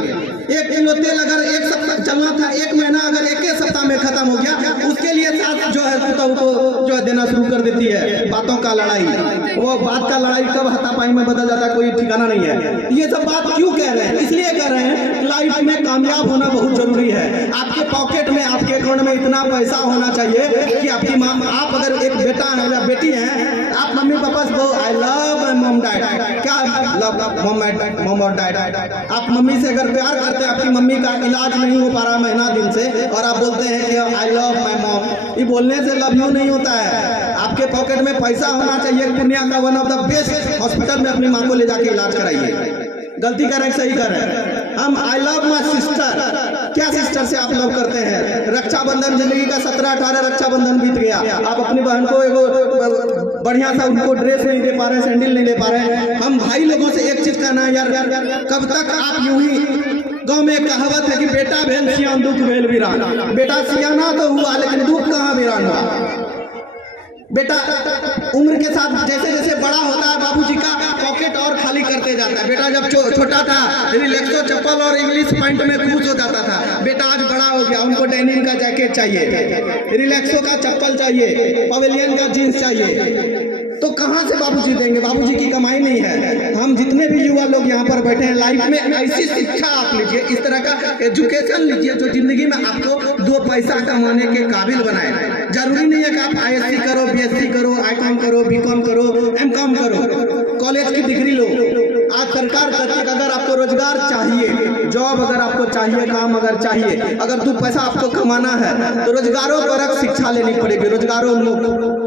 1 किलो तेल अगर 1 सप्ताह चलना था, 1 महीना अगर 1 सप्ताह में खत्म हो गया, उसके लिए सास जो है पुतहू को जो है देना शुरू कर देती है। बातों का लड़ाई, वो बात का लड़ाई कब हाथापाई में बदल जाता है कोई ठिकाना नहीं है। ये सब बात क्यों कह रहे हैं? इसलिए कह रहे हैं लाइफ में कामयाब होना बहुत जरूरी है। आपके पॉकेट में, आपके अकाउंट में इतना पैसा होना चाहिए कि आपकी माँ, आप अगर एक बेटा है या बेटी है, आप मम्मी पापा से बोलो I love my mom dad, क्या लव मॉम और डैड। आप मम्मी से अगर प्यार करते हैं, आपकी मम्मी का इलाज नहीं हो पा रहा महीना दिन से और आप बोलते हैं कि आई लव माय मॉम, ये बोलने से लव यू नहीं होता है। आपके पॉकेट में पैसा होना चाहिए। पूर्णिया का one of the best hospital में अपनी माँ को ले जाके इलाज कराइए। गलती कर रहे हैं, सही कर रहे हैं। हम आई लव माय सिस्टर, क्या सिस्टर से आप लव करते हैं? रक्षाबंधन, जिंदगी का 17-18 रक्षाबंधन बीत गया, आप अपनी बहन को एगो बढ़िया सा उनको ड्रेस नहीं दे पा रहे, सैंडल नहीं दे पा रहे। हम भाई लोगों से एक चीज कहना है यार, कब तक आप यूं ही, गाँव में एक कहावत है कि बेटा भेल सियान दुख भेल वीरान। बेटा सियाना तो हुआ लेकिन दुख कहाँ वीरान हुआ। बेटा उम्र के साथ जैसे जैसे बड़ा होता है, बाबूजी का पॉकेट और खाली करते जाता है। बेटा जब छोटा था रिलैक्सो चप्पल और इंग्लिश पैंट में खुश हो जाता था। बेटा आज बड़ा हो गया, उनको डेनिम का जैकेट चाहिए, रिलैक्सो का चप्पल चाहिए, पवेलियन का जीन्स चाहिए। तो कहाँ से बाबूजी देंगे? बाबूजी की कमाई नहीं है। हम जितने भी युवा लोग यहाँ पर बैठे हैं, लाइफ में ऐसी शिक्षा आप लीजिए, इस तरह का एजुकेशन लीजिए जो जिंदगी में आपको 2 पैसा कमाने के काबिल बनाए। जरूरी नहीं है कि आप ISC करो, BSc करो, ICOM करो, BCom करो, MCom करो, कॉलेज की डिग्री लो। आज सरकार कहती है कि अगर आपको रोजगार चाहिए, जॉब अगर आपको चाहिए, काम अगर चाहिए, अगर 2 पैसा आपको कमाना है तो रोजगारों परक शिक्षा लेनी पड़ेगी। रोजगारों लोग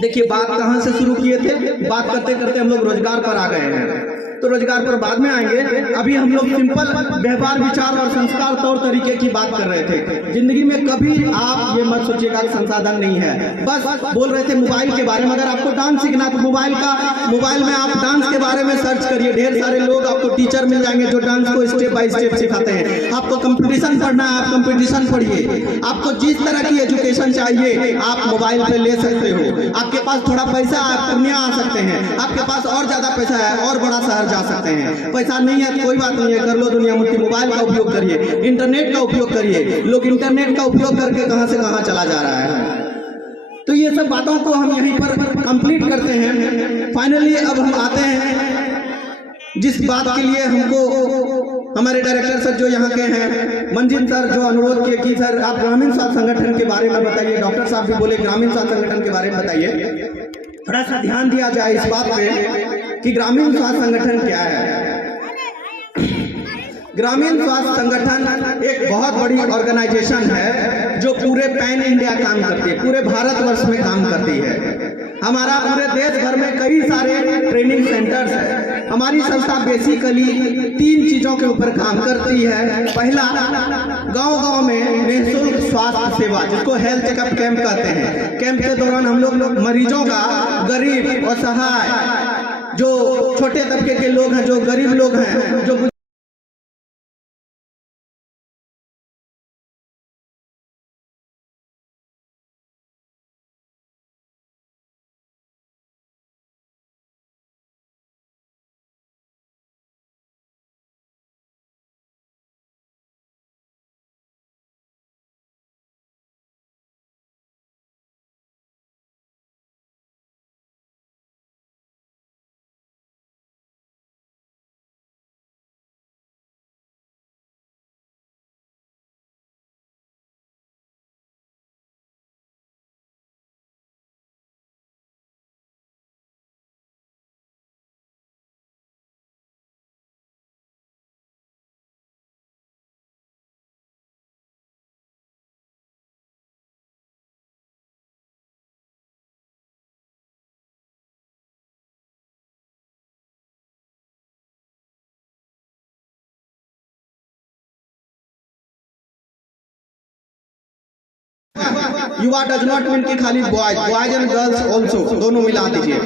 देखिए बात कहाँ से शुरू किए थे, बात करते करते हम लोग रोजगार पर आ गए हैं। तो रोजगार पर बाद में आएंगे। अभी हम लोग सिंपल व्यवहार, विचार और संस्कार, तौर तरीके की बात कर रहे थे। जिंदगी में कभी आप ये मत सोचिएगा कि संसाधन नहीं है। बस बोल रहे थे मोबाइल के बारे में। अगर आपको डांस सीखना तो मोबाइल में आप डांस के बारे में सर्च करिए, ढेर सारे लोग आपको टीचर मिल जाएंगे जो डांस को स्टेप बाय स्टेप सिखाते हैं। आपको कंपटीशन पढ़ना है, आप कंपटीशन पढ़िए। आपको जिस तरह की एजुकेशन चाहिए आप मोबाइल पे ले सकते हो। आपके पास थोड़ा पैसा है, आप पूर्णिया आ सकते हैं। आपके पास और ज्यादा पैसा है और बड़ा शहर जा सकते हैं। पैसा नहीं है कोई बात नहीं है, कर लो दुनिया मुट्ठी। मोबाइल का उपयोग करिए, इंटरनेट का उपयोग करिए। लोग इंटरनेट का उपयोग करके कहां से कहां चला जा रहा है। तो ये सब बातों को हम यहीं पर कंप्लीट करते हैं। फाइनली अब हम आते हैं जिस बात के लिए हमको हमारे डायरेक्टर सर जो यहाँ के हैं, मंजिल सर, जो अनुरोध किए कि सर आप ग्रामीण स्वास्थ्य संगठन के बारे में बताइए। डॉक्टर साहब भी बोले ग्रामीण स्वास्थ्य संगठन के बारे में बताइए। थोड़ा सा ध्यान दिया जाए इस बात पे कि ग्रामीण स्वास्थ्य संगठन क्या है। ग्रामीण स्वास्थ्य संगठन एक बहुत बड़ी ऑर्गेनाइजेशन है जो पूरे पैन इंडिया काम करती है, पूरे भारतवर्ष में काम करती है। हमारा पूरे देश भर में कई सारे ट्रेनिंग सेंटर्स हैं। हमारी संस्था बेसिकली 3 चीजों के ऊपर काम करती है। पहला, गांव-गांव में निःशुल्क स्वास्थ्य सेवा, जिसको हेल्थ चेकअप कैंप कहते हैं। कैंप के दौरान हम लोग मरीजों का, गरीब और असहाय जो छोटे तबके के लोग हैं, जो गरीब लोग हैं, जो युवा डज नॉट मीन कि खाली बॉयज एंड गर्ल्स ऑल्सो, दोनों मिला दीजिए।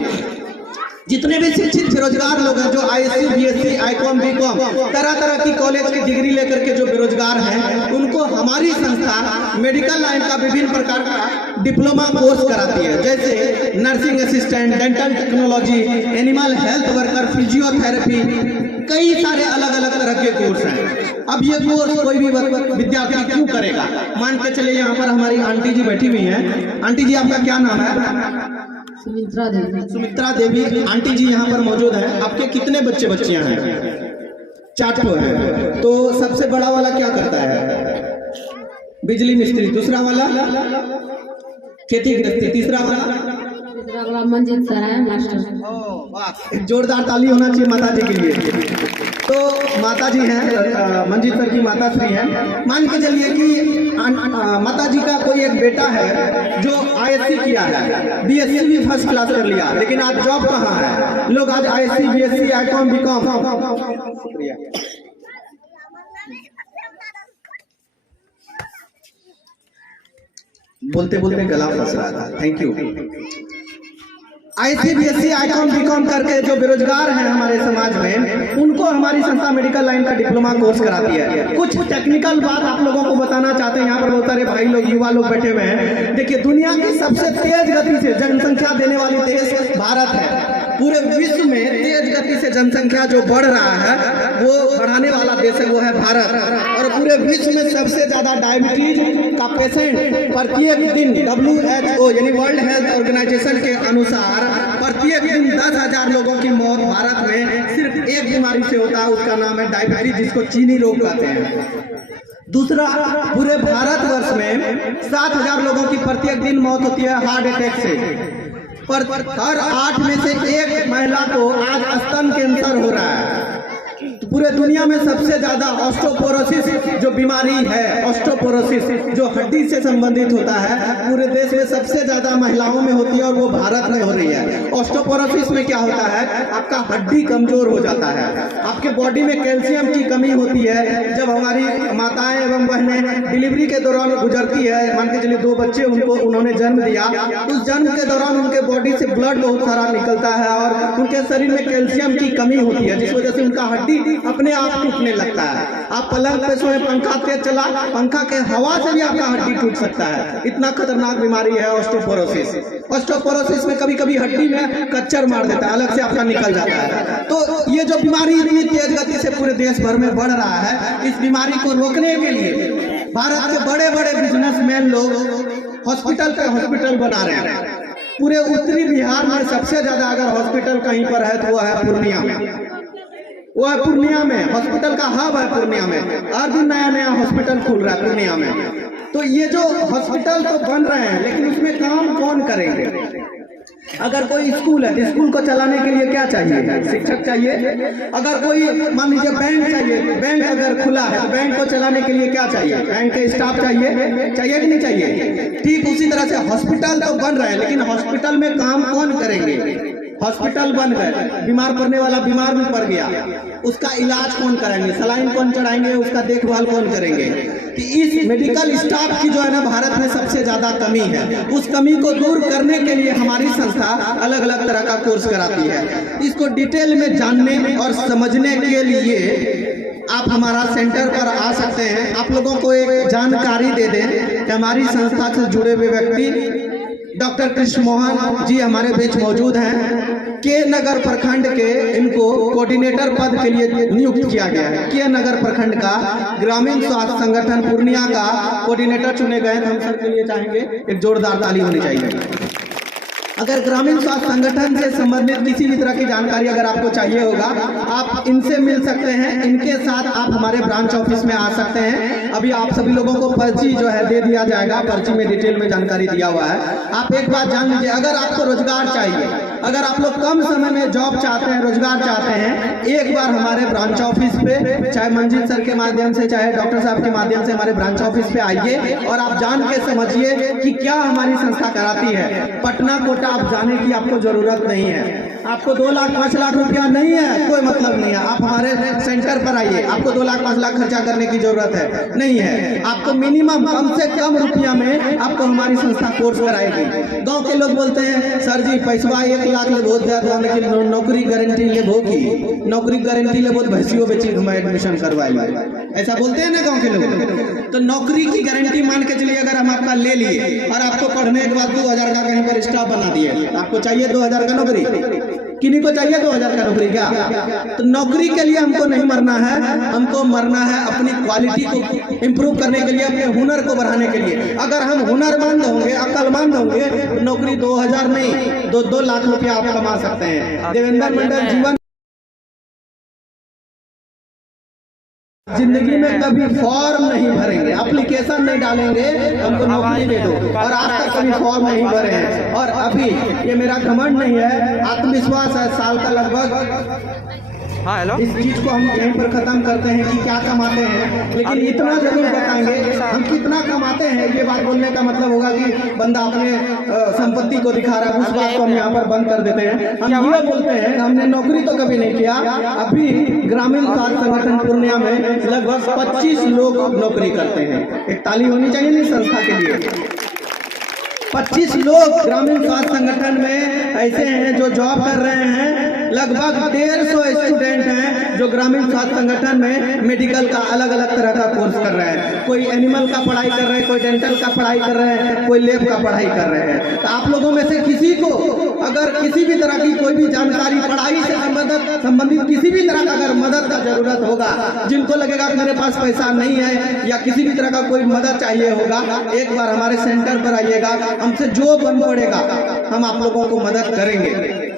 जितने भी शिक्षित बेरोजगार लोग हैं जो आईएससी, बीएससी, आईकॉम, बीकॉम तरह तरह की कॉलेज की डिग्री लेकर के जो बेरोजगार हैं, उनको हमारी संस्था मेडिकल लाइन का विभिन्न प्रकार का डिप्लोमा कोर्स कराती है, जैसे nursing assistant, dental technology, animal health worker, physiotherapy, कई सारे अलग अलग तरह के कोर्स हैं। अब ये कोर्स कोई भी विद्यार्थी क्यों करेगा? मान के चलिए यहाँ पर हमारी आंटी जी बैठी हुई हैं। आंटी जी, आपका क्या नाम है? सुमित्रा देवी। सुमित्रा देवी आंटी जी यहाँ पर मौजूद हैं। आपके कितने बच्चे बच्चियां हैं? 4 हैं। तो सबसे बड़ा वाला क्या करता है? बिजली मिस्त्री। दूसरा वाला खेती गृहस्थी। तीसरा वाला मंजीत सर है मास्टर। एक जोरदार ताली होना चाहिए माता जी के लिए। तो माता जी हैं, मंजीत सर की माता श्री हैं। मान के चलिए कि माता जी का कोई एक बेटा है जो आईएससी किया है, बीएससी भी फर्स्ट क्लास कर लिया, लेकिन आज जॉब कहाँ है? लोग आज आईएससी, बीएससी, आईकॉम, बीकॉम, शुक्रिया, बोलते बोलते गला फंस रहा था। Thank you. ISc, BSc, ICom, BCom करके जो बेरोजगार हैं हमारे समाज में, उनको हमारी संस्था मेडिकल लाइन का डिप्लोमा कोर्स कराती है। कुछ टेक्निकल बात आप लोगों को बताना चाहते हैं। यहाँ पर बहुत सारे भाई लोग, युवा लोग बैठे हुए हैं। देखिए, दुनिया की सबसे तेज गति से जनसंख्या देने वाली देश भारत है। पूरे विश्व में तेज गति से जनसंख्या जो बढ़ रहा है, वो बढ़ाने वाला देश है, वो है भारत। और पूरे विश्व में सबसे ज्यादा डायबिटीज का पेशेंट प्रत्येक दिन WHO यानी वर्ल्ड हेल्थ ऑर्गेनाइजेशन के अनुसार प्रत्येक दिन 10,000 लोगों की मौत भारत में सिर्फ एक बीमारी से होता है, उसका नाम है डायबिटीज, जिसको चीनी रोग कहते हैं। दूसरा, पूरे भारतवर्ष में 7,000 लोगों की प्रत्येक दिन मौत होती है हार्ट अटैक से। पर हर 8 में से 1 महिला को आज स्तन कैंसर हो रहा है। तो पूरे दुनिया में सबसे ज्यादा ऑस्टियोपोरोसिस जो बीमारी है, ऑस्टियोपोरोसिस जो हड्डी से संबंधित होता है, पूरे देश में सबसे ज्यादा महिलाओं में होती है और वो भारत में हो रही है। ऑस्टियोपोरोसिस में क्या होता है? आपका हड्डी कमजोर हो जाता है, आपके बॉडी में कैल्शियम की कमी होती है। जब हमारी माताएं एवं बहनें डिलीवरी के दौरान गुजरती है, मान के चलिए 2 बच्चे उन्होंने जन्म दिया, उस जन्म के दौरान उनके बॉडी से ब्लड बहुत सारा निकलता है और उनके शरीर में कैल्शियम की कमी होती है, जिस वजह से उनका हड्डी अपने आप टूटने लगता है। आप पलंग पे सोए, पंखा तेज चला, पंखा के हवा से भी आपका हड्डी टूट सकता है। इतना खतरनाक बीमारी है ऑस्टियोपोरोसिस। ऑस्टियोपोरोसिस में कभी कभी हड्डी में कच्चर मार देता है, अलग से आपका निकल जाता है। तो ये जो बीमारी इतनी तेज गति से पूरे देश भर में बढ़ रहा है, इस बीमारी को रोकने के लिए भारत के बड़े बड़े बिजनेसमैन लोग हॉस्पिटल पे हॉस्पिटल बना रहे हैं। पूरे उत्तरी बिहार में सबसे ज्यादा अगर हॉस्पिटल कहीं पर है तो वो है पूर्णिया में। वो है पूर्णिया में, हॉस्पिटल का हब है पूर्णिया में। हर दिन नया नया हॉस्पिटल खुल रहा है पूर्णिया में। तो ये जो हॉस्पिटल तो बन रहे हैं, लेकिन उसमें काम कौन करेंगे? अगर कोई स्कूल है तो स्कूल को चलाने के लिए क्या चाहिए? शिक्षक चाहिए। अगर कोई मान लीजिए बैंक चाहिए, बैंक अगर खुला है तो बैंक को चलाने के लिए क्या चाहिए? बैंक के स्टाफ चाहिए कि नहीं चाहिए? ठीक उसी तरह से हॉस्पिटल तो बन रहे हैं, लेकिन हॉस्पिटल में काम कौन करेंगे? हॉस्पिटल बन गए, बीमार पड़ने वाला बीमार भी पड़ गया, उसका इलाज कौन कराएंगे? सलाइन कौन चढ़ाएंगे? उसका देखभाल कौन करेंगे? कि इस मेडिकल स्टाफ की जो है ना भारत में सबसे ज्यादा कमी है। उस कमी को दूर करने के लिए हमारी संस्था अलग अलग तरह का कोर्स कराती है। इसको डिटेल में जानने और समझने के लिए आप हमारा सेंटर पर आ सकते हैं। आप लोगों को एक जानकारी दे दें कि हमारी संस्था से जुड़े हुए व्यक्ति डॉक्टर कृष्ण मोहन जी हमारे बीच मौजूद हैं। के नगर प्रखंड के इनको कोऑर्डिनेटर पद के लिए नियुक्त किया गया है। के नगर प्रखंड का ग्रामीण स्वास्थ्य संगठन पूर्णिया का कोऑर्डिनेटर चुने गए। हम सब के लिए चाहेंगे एक जोरदार ताली होनी चाहिए। अगर ग्रामीण स्वास्थ्य संगठन से संबंधित किसी भी तरह की जानकारी अगर आपको चाहिए होगा, आप इनसे मिल सकते हैं। इनके साथ आप हमारे ब्रांच ऑफिस में आ सकते हैं। अभी आप सभी लोगों को पर्ची जो है दे दिया जाएगा, पर्ची में डिटेल में जानकारी दिया हुआ है। आप एक बात जान लीजिए, अगर आपको रोजगार चाहिए, अगर आप लोग कम समय में जॉब चाहते हैं, रोजगार चाहते हैं, एक बार हमारे ब्रांच ऑफिस पे, चाहे मंजीत सर के माध्यम से, चाहे डॉक्टर साहब के माध्यम से हमारे ब्रांच ऑफिस पे आइए और आप जान के समझिए कि क्या हमारी संस्था कराती है। पटना कोटा आप जाने की आपको जरूरत नहीं है। आपको 2 लाख 5 लाख रुपया नहीं है, कोई मतलब नहीं है। आप हमारे सेंटर पर आइए, आपको 2 लाख 5 लाख खर्चा करने की जरूरत है नहीं है। आपको मिनिमम कम से कम रुपया में आपको हमारी संस्था कोर्स कराएगी। गांव के लोग बोलते हैं सर जी पैसा 1 लाख ले बहुत ज्यादा, लेकिन नौकरी गारंटी ले बहुत की नौकरी गारंटी ले बहुत भैंसियों बेची हम एडमिशन करवाए, ऐसा बोलते हैं ना गाँव के लोग। तो नौकरी की गारंटी मान के चलिए, अगर हम आपका ले लिए और आपको पढ़ने के बाद 2000 का कहीं पर स्टाफ बना दिए, आपको चाहिए 2000 का नौकरी? किन्हीं को चाहिए 2000 का नौकरी क्या? तो नौकरी के लिए हमको नहीं मरना है, हमको मरना है अपनी क्वालिटी को इम्प्रूव करने के लिए, अपने हुनर को बढ़ाने के लिए। अगर हम हुनरमंद होंगे, अक्लमंद होंगे, तो नौकरी 2000 नहीं 2 लाख रुपया आप कमा सकते हैं। देवेंद्र मंडल जीवन जिंदगी में कभी फॉर्म नहीं भरेंगे, एप्लीकेशन नहीं डालेंगे हमको नौकरी दे दो, और आज तक कभी फॉर्म नहीं भरे हैं। और अभी ये मेरा घमंड नहीं है, आत्मविश्वास है। साल का लगभग इस चीज को हम यहीं पर खत्म करते हैं कि क्या कमाते हैं, लेकिन इतना जरूर बताएंगे हम कितना कमाते हैं। ये बात बोलने का मतलब होगा कि बंदा अपने संपत्ति को दिखा रहा है, उस बात को हम यहाँ पर बंद कर देते हैं। हम ये बोलते हैं हमने नौकरी तो कभी नहीं किया। अभी ग्रामीण स्वास्थ्य संगठन पूर्णिया में लगभग 25 लोग नौकरी करते हैं। एक ताली होनी चाहिए नहीं संस्था के लिए। 25 लोग ग्रामीण स्वास्थ्य संगठन में ऐसे हैं जो जॉब कर रहे हैं। लगभग 150 स्टूडेंट हैं जो ग्रामीण स्वास्थ्य संगठन में मेडिकल का अलग अलग तरह का कोर्स कर रहे हैं। कोई एनिमल का पढ़ाई कर रहे हैं, कोई डेंटल का पढ़ाई कर रहे हैं, कोई लैब का पढ़ाई कर रहे हैं। तो आप लोगों में से किसी को अगर किसी भी तरह की कोई भी जानकारी, पढ़ाई से संबंधित किसी भी तरह का अगर मदद का जरूरत होगा, जिनको लगेगा कि मेरे पास पैसा नहीं है या किसी भी तरह का कोई मदद चाहिए होगा, एक बार हमारे सेंटर पर आइएगा। हमसे जो बन पड़ेगा हम आप लोगों को मदद करेंगे,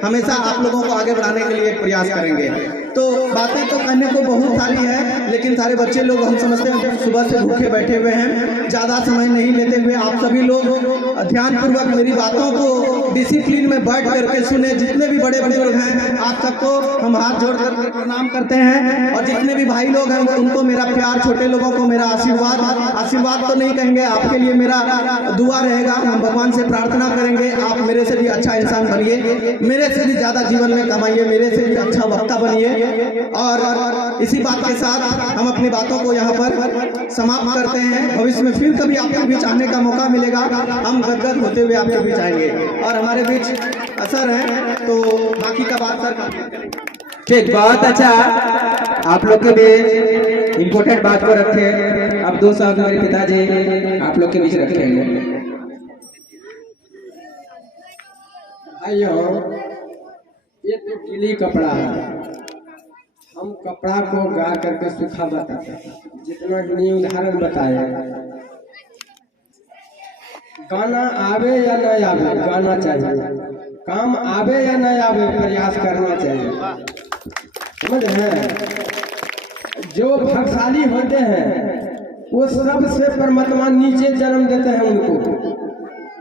हमेशा आप लोगों को आगे बढ़ाने के लिए प्रयास करेंगे। तो बातें तो कहने को बहुत सारी है, लेकिन सारे बच्चे लोग हम समझते हैं सुबह से भूखे बैठे हुए हैं। ज़्यादा समय नहीं लेते हुए आप सभी लोग ध्यानपूर्वक मेरी बातों को डिसिप्लिन में बैठ करके सुने। जितने भी बड़े बुजुर्ग हैं आप सबको हम हाथ जोड़ कर प्रणाम करते हैं, और जितने भी भाई लोग हैं उनको मेरा प्यार, छोटे लोगों को मेरा आशीर्वाद। आशीर्वाद तो नहीं कहेंगे, आपके लिए मेरा दुआ रहेगा। हम भगवान से प्रार्थना करेंगे आप मेरे से भी अच्छा इंसान बनिए, मेरे से भी ज़्यादा जीवन में कमाइए, मेरे से भी अच्छा वक्ता बनिए। और इसी बात के साथ हम अपनी बातों को यहाँ पर समाप्त करते हैं। भविष्य में फिर कभी आपके बीच आने का मौका मिलेगा, हम गदगद होते हुए आपके बीच आएंगे। और हमारे बीच असर है तो बाकी का बात सर ठीक, बहुत अच्छा। आप लोग के बीच इम्पोर्टेंट बात को रखे। अब 2 शब्द हमारे पिताजी आप लोग के बीच रखेंगे। भाइयों, ये तो गीली कपड़ा है, हम कपड़ा को गा करके सूखा बताते हैं। जितना ही उदाहरण बताया, गाना आवे या न आवे गाना चाहिए, काम आवे या न आवे प्रयास करना चाहिए, समझ रहे हैं। जो भाग्यशाली होते हैं वो सबसे परमात्मा नीचे जन्म देते हैं उनको,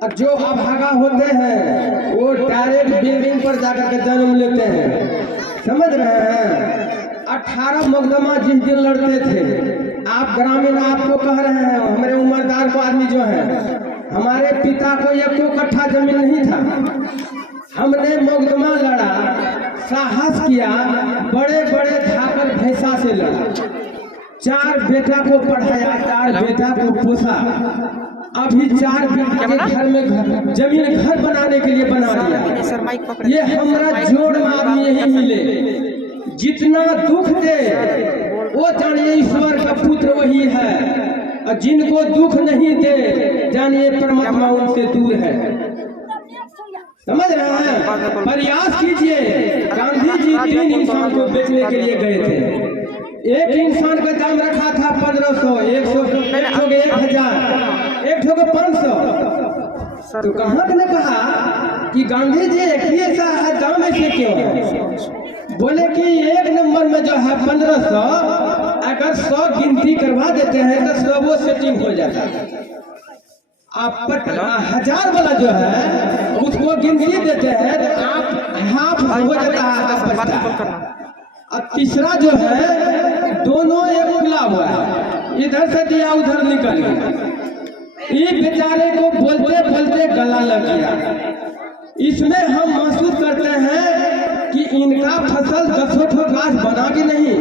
और जो अभागा होते हैं वो डायरेक्ट बिल्डिंग पर जाकर के जन्म लेते हैं, समझ रहे हैं। 18 मुकदमा जिस दिन लड़ते थे, आप ग्रामीण आपको कह रहे हैं, हमारे उम्रदार को आदमी जो है, हमारे पिता को 1 कट्ठा जमीन नहीं था, हमने मुकदमा लड़ा, साहस किया, बड़े बड़े धाकर भैंसा से लड़ा, 4 बेटा को पढ़ाया, 4 बेटा को पोसा, अभी 4 बेटा के घर में जमीन घर बनाने के लिए बना दिया। ये हमारा जोड़ आदमी यही मिले। जितना दुख दे वो जानिए ईश्वर का पुत्र वही है, और जिनको दुख नहीं दे जानिए परमात्मा उनसे दूर है, समझ रहे हैं। प्रयास कीजिए। गांधी जी 3 इंसान को बेचने के लिए गए थे। एक इंसान का दाम रखा था 1500, 100, 1000, एक ठो 500। तो कहाँ ने कहा कि गांधी जी एक ही ऐसा है, दाम ऐसे क्यों है? बोले कि 1 नंबर में जो है 1500, अगर 100 गिनती करवा देते हैं तो 100 वो सेटिंग हो जाता है। आप 1000 वाला जो है उसको गिनती देते हैं तो आप हाफ हो जाता है। और तीसरा जो है दोनों एक खुला हुआ है, इधर से दिया उधर निकल गया। एक बेचारे को बोलते बोलते गला लग गया। इसमें हम महसूस करते हैं इनका फसल 10 ठो गाछ बना के नहीं,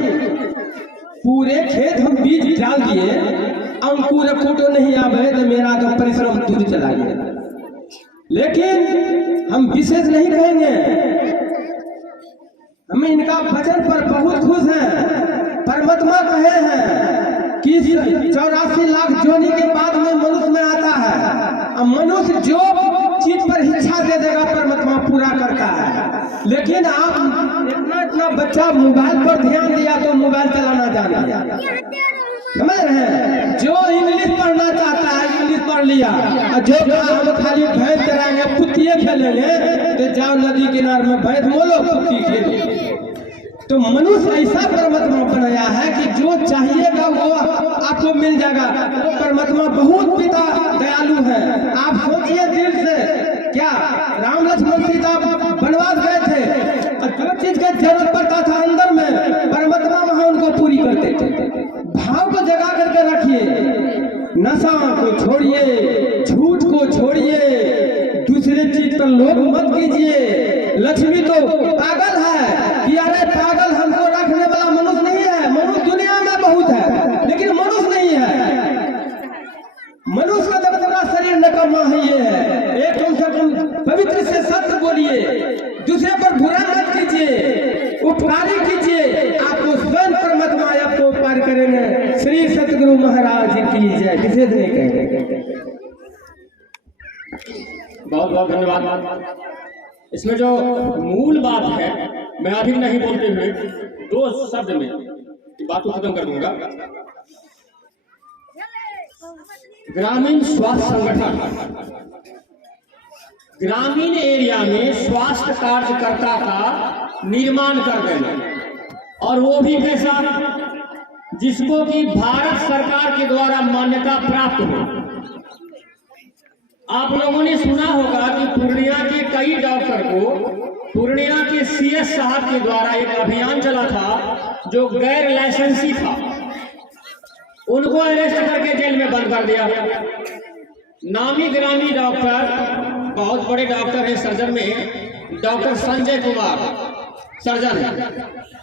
पूरे खेत हम बीज डाल दिए, अंकुर फोटो नहीं आवे तो मेरा तो परिश्रम दूर चला गया। लेकिन हम विशेष नहीं कहेंगे, हम इनका वचन पर बहुत खुश हैं। परमात्मा कहे हैं कि 84 लाख जोनी के बाद में मनुष्य में आता है, और मनुष्य जो चीज पर इच्छा दे देगा परमात्मा पूरा करता है। लेकिन आप इतना बच्चा मोबाइल पर ध्यान दिया तो मोबाइल चलाना जाना, समझ रहे हैं? जो इंग्लिश पढ़ना चाहता है इंग्लिश पढ़ लिया, और जो हम खाली भैंस चराएंगे कुत्तिए खेलेंगे तो जाओ नदी किनारे में भैंस मोलो कुत्ती खेलो। तो मनुष्य ऐसा परमात्मा बनाया है कि जो चाहिएगा वो आपको मिल जाएगा। वो परमात्मा बहुत पिता दयालु है। आप सोचिए दिल से, क्या राम लक्ष्मण सीता वनवास गए थे और जो चीज का जरूरत पड़ता था अंदर में परमात्मा वहां उनको पूरी करते थे। भाव को जगा करके रखिए, नशा को छोड़िए, झूठ को छोड़िए, दूसरे चीज पर लोभ मत कीजिए। लक्ष्मी तो पागल है कि अरे पागल हमको रखने वाला मनुष्य नहीं है। मनुष्य दुनिया में बहुत है लेकिन मनुष्य नहीं है। मनुष्य का जब पूरा शरीर नकम्मा है ये है। एक कम से कम पवित्र से सत्य बोलिए, दूसरे पर बुरा मत कीजिए, उपकारी कीजिए, आपको स्वयं परमात्मा आपको उपकार करेंगे। श्री सतगुरु महाराज की जय। विशेष नहीं कहेंगे। बहुत बहुत धन्यवाद। इसमें जो मूल बात है, मैं अधिक नहीं बोलते हुए 2 शब्द में बात को खत्म कर दूंगा। ग्रामीण स्वास्थ्य संगठन, ग्रामीण एरिया में स्वास्थ्य कार्यकर्ता का निर्माण कर देना, और वो भी कैसा, जिसको कि भारत सरकार के द्वारा मान्यता प्राप्त हो। आप लोगों ने सुना होगा कि पूर्णिया के कई डॉक्टर को पूर्णिया के CS साहब के द्वारा एक अभियान चला था जो गैर लाइसेंसी था, उनको अरेस्ट करके जेल में बंद कर दिया। नामी ग्रामी डॉक्टर, बहुत बड़े डॉक्टर है सर्जन में, डॉक्टर संजय कुमार सर्जन है।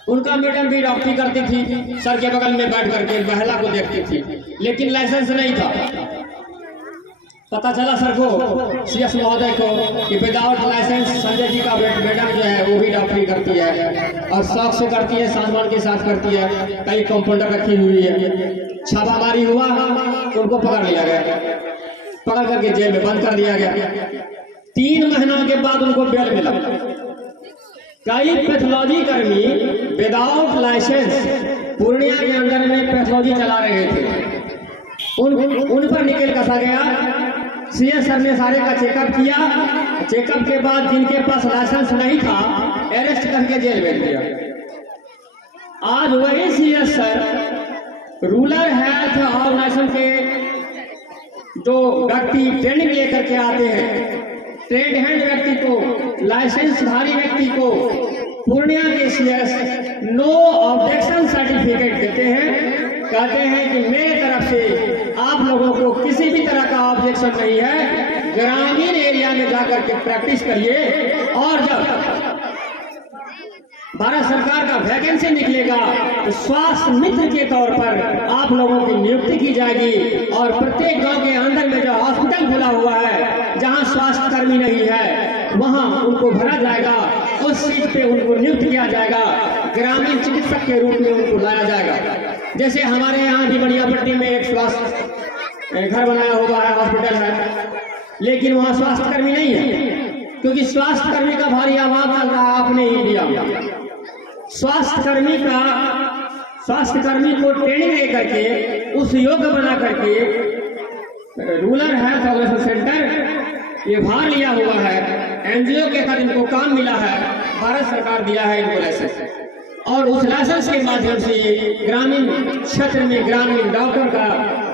उनका मैडम भी डॉक्टरी करती थी, सर के बगल में बैठ करके महिला को देखती थी, लेकिन लाइसेंस नहीं था। पता चला सर को, CS महोदय को, कि विदाउट लाइसेंस संजय जी का मैडम जो है वो भी डॉक्टरी करती है, और शौक से करती है, सम्मान के साथ करती है, कई कंपाउंडर रखी हुई है। छापामारी हुआ तो उनको पकड़ लिया गया, पकड़ करके जेल में बंद कर दिया गया। 3 महीना के बाद उनको बेल मिला। कई पैथोलॉजी कर्मी विदाउट लाइसेंस पूर्णिया के अंदर में पैथोलॉजी चला रहे थे, उन पर निकल कसा गया। CS सर ने सारे का चेकअप किया, चेकअप के बाद जिनके पास लाइसेंस नहीं था अरेस्ट करके जेल भेज दिया। आज वही CS sir rural health organisation के जो व्यक्ति ट्रेनिंग लेकर के आते हैं, ट्रेड हैंड व्यक्ति को, लाइसेंसधारी व्यक्ति को पूर्णिया के CS नो ऑब्जेक्शन सर्टिफिकेट देते हैं। कहते हैं कि मेरे तरफ से आप लोगों को किसी भी तरह का ऑब्जेक्शन नहीं है, ग्रामीण एरिया में जाकर के प्रैक्टिस करिए, और जब भारत सरकार का वैकेंसी निकलेगा तो स्वास्थ्य मित्र के तौर पर आप लोगों की नियुक्ति की जाएगी, और प्रत्येक गांव के अंदर में जो हॉस्पिटल खुला हुआ है जहां स्वास्थ्य कर्मी नहीं है वहां उनको भरा जाएगा, उस सीट पे उनको नियुक्त किया जाएगा, ग्रामीण चिकित्सक के रूप में उनको लाया जाएगा। जैसे हमारे यहाँ भी बनियापट्टी में एक स्वास्थ्य घर बनाया हुआ है, हॉस्पिटल है, लेकिन वहाँ स्वास्थ्य कर्मी नहीं है, क्योंकि स्वास्थ्य कर्मी का भारी अभाव चल रहा है अपने इंडिया में। स्वास्थ्य कर्मी को ट्रेनिंग दे करके उस योग्य बना करके रूरल हेल्थ ऑर्गेनाइजेशन सेंटर ये भार लिया हुआ है, NGO के साथ इनको काम मिला है, भारत सरकार दिया है इनको लाइसेंस, और उस लाइसेंस के माध्यम से ग्रामीण क्षेत्र में ग्रामीण डॉक्टर का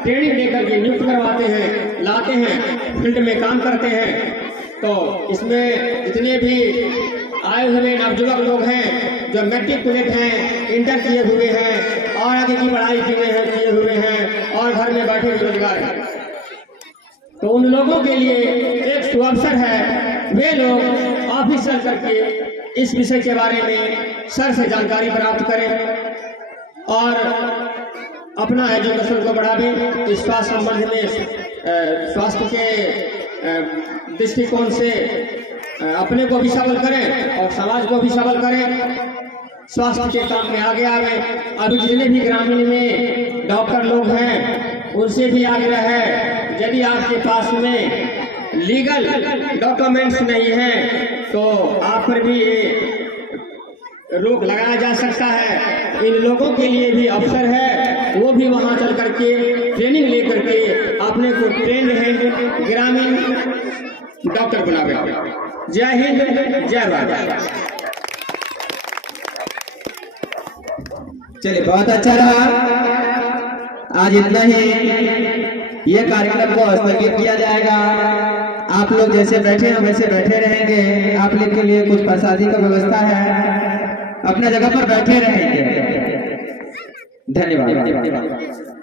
ट्रेनिंग देकर के नियुक्त करवाते हैं, लाते हैं, फील्ड में काम करते हैं। तो इसमें जितने भी आए हुए नवयुवक लोग हैं जो मैट्रिकुलेट हैं, इंटर किए हुए हैं और आगे की पढ़ाई किए हुए हैं और घर में बैठे बेरोजगार हैं, तो उन लोगों के लिए एक सुअवसर है वे लोग ऑफिस चल करके इस विषय के बारे में सर से जानकारी प्राप्त करें और अपना एजुकेशन को बढ़ावें। इस स्वास्थ्य संबंध में स्वास्थ्य के दृष्टिकोण से अपने को भी सबल करें और समाज को भी सबल करें, स्वास्थ्य के काम में आगे आवे। अभी जितने भी ग्रामीण में डॉक्टर लोग हैं उनसे भी आग्रह है, यदि आपके पास में लीगल डॉक्यूमेंट्स नहीं है तो आप पर भी रोक लगाया जा सकता है। इन लोगों के लिए भी अवसर है, वो भी वहां चल करके ट्रेनिंग ले करके अपने को ट्रेंड है ग्रामीण डॉक्टर बनावे। जय हिंद, जय भारत। चलिए, बहुत अच्छा रहा। आज इतना ही, ये कार्यक्रम को स्थगित किया जाएगा। आप लोग जैसे बैठे हैं वैसे बैठे रहेंगे। आप लोग के लिए कुछ प्रसादी का व्यवस्था है, अपने जगह पर बैठे रहेंगे। धन्यवाद।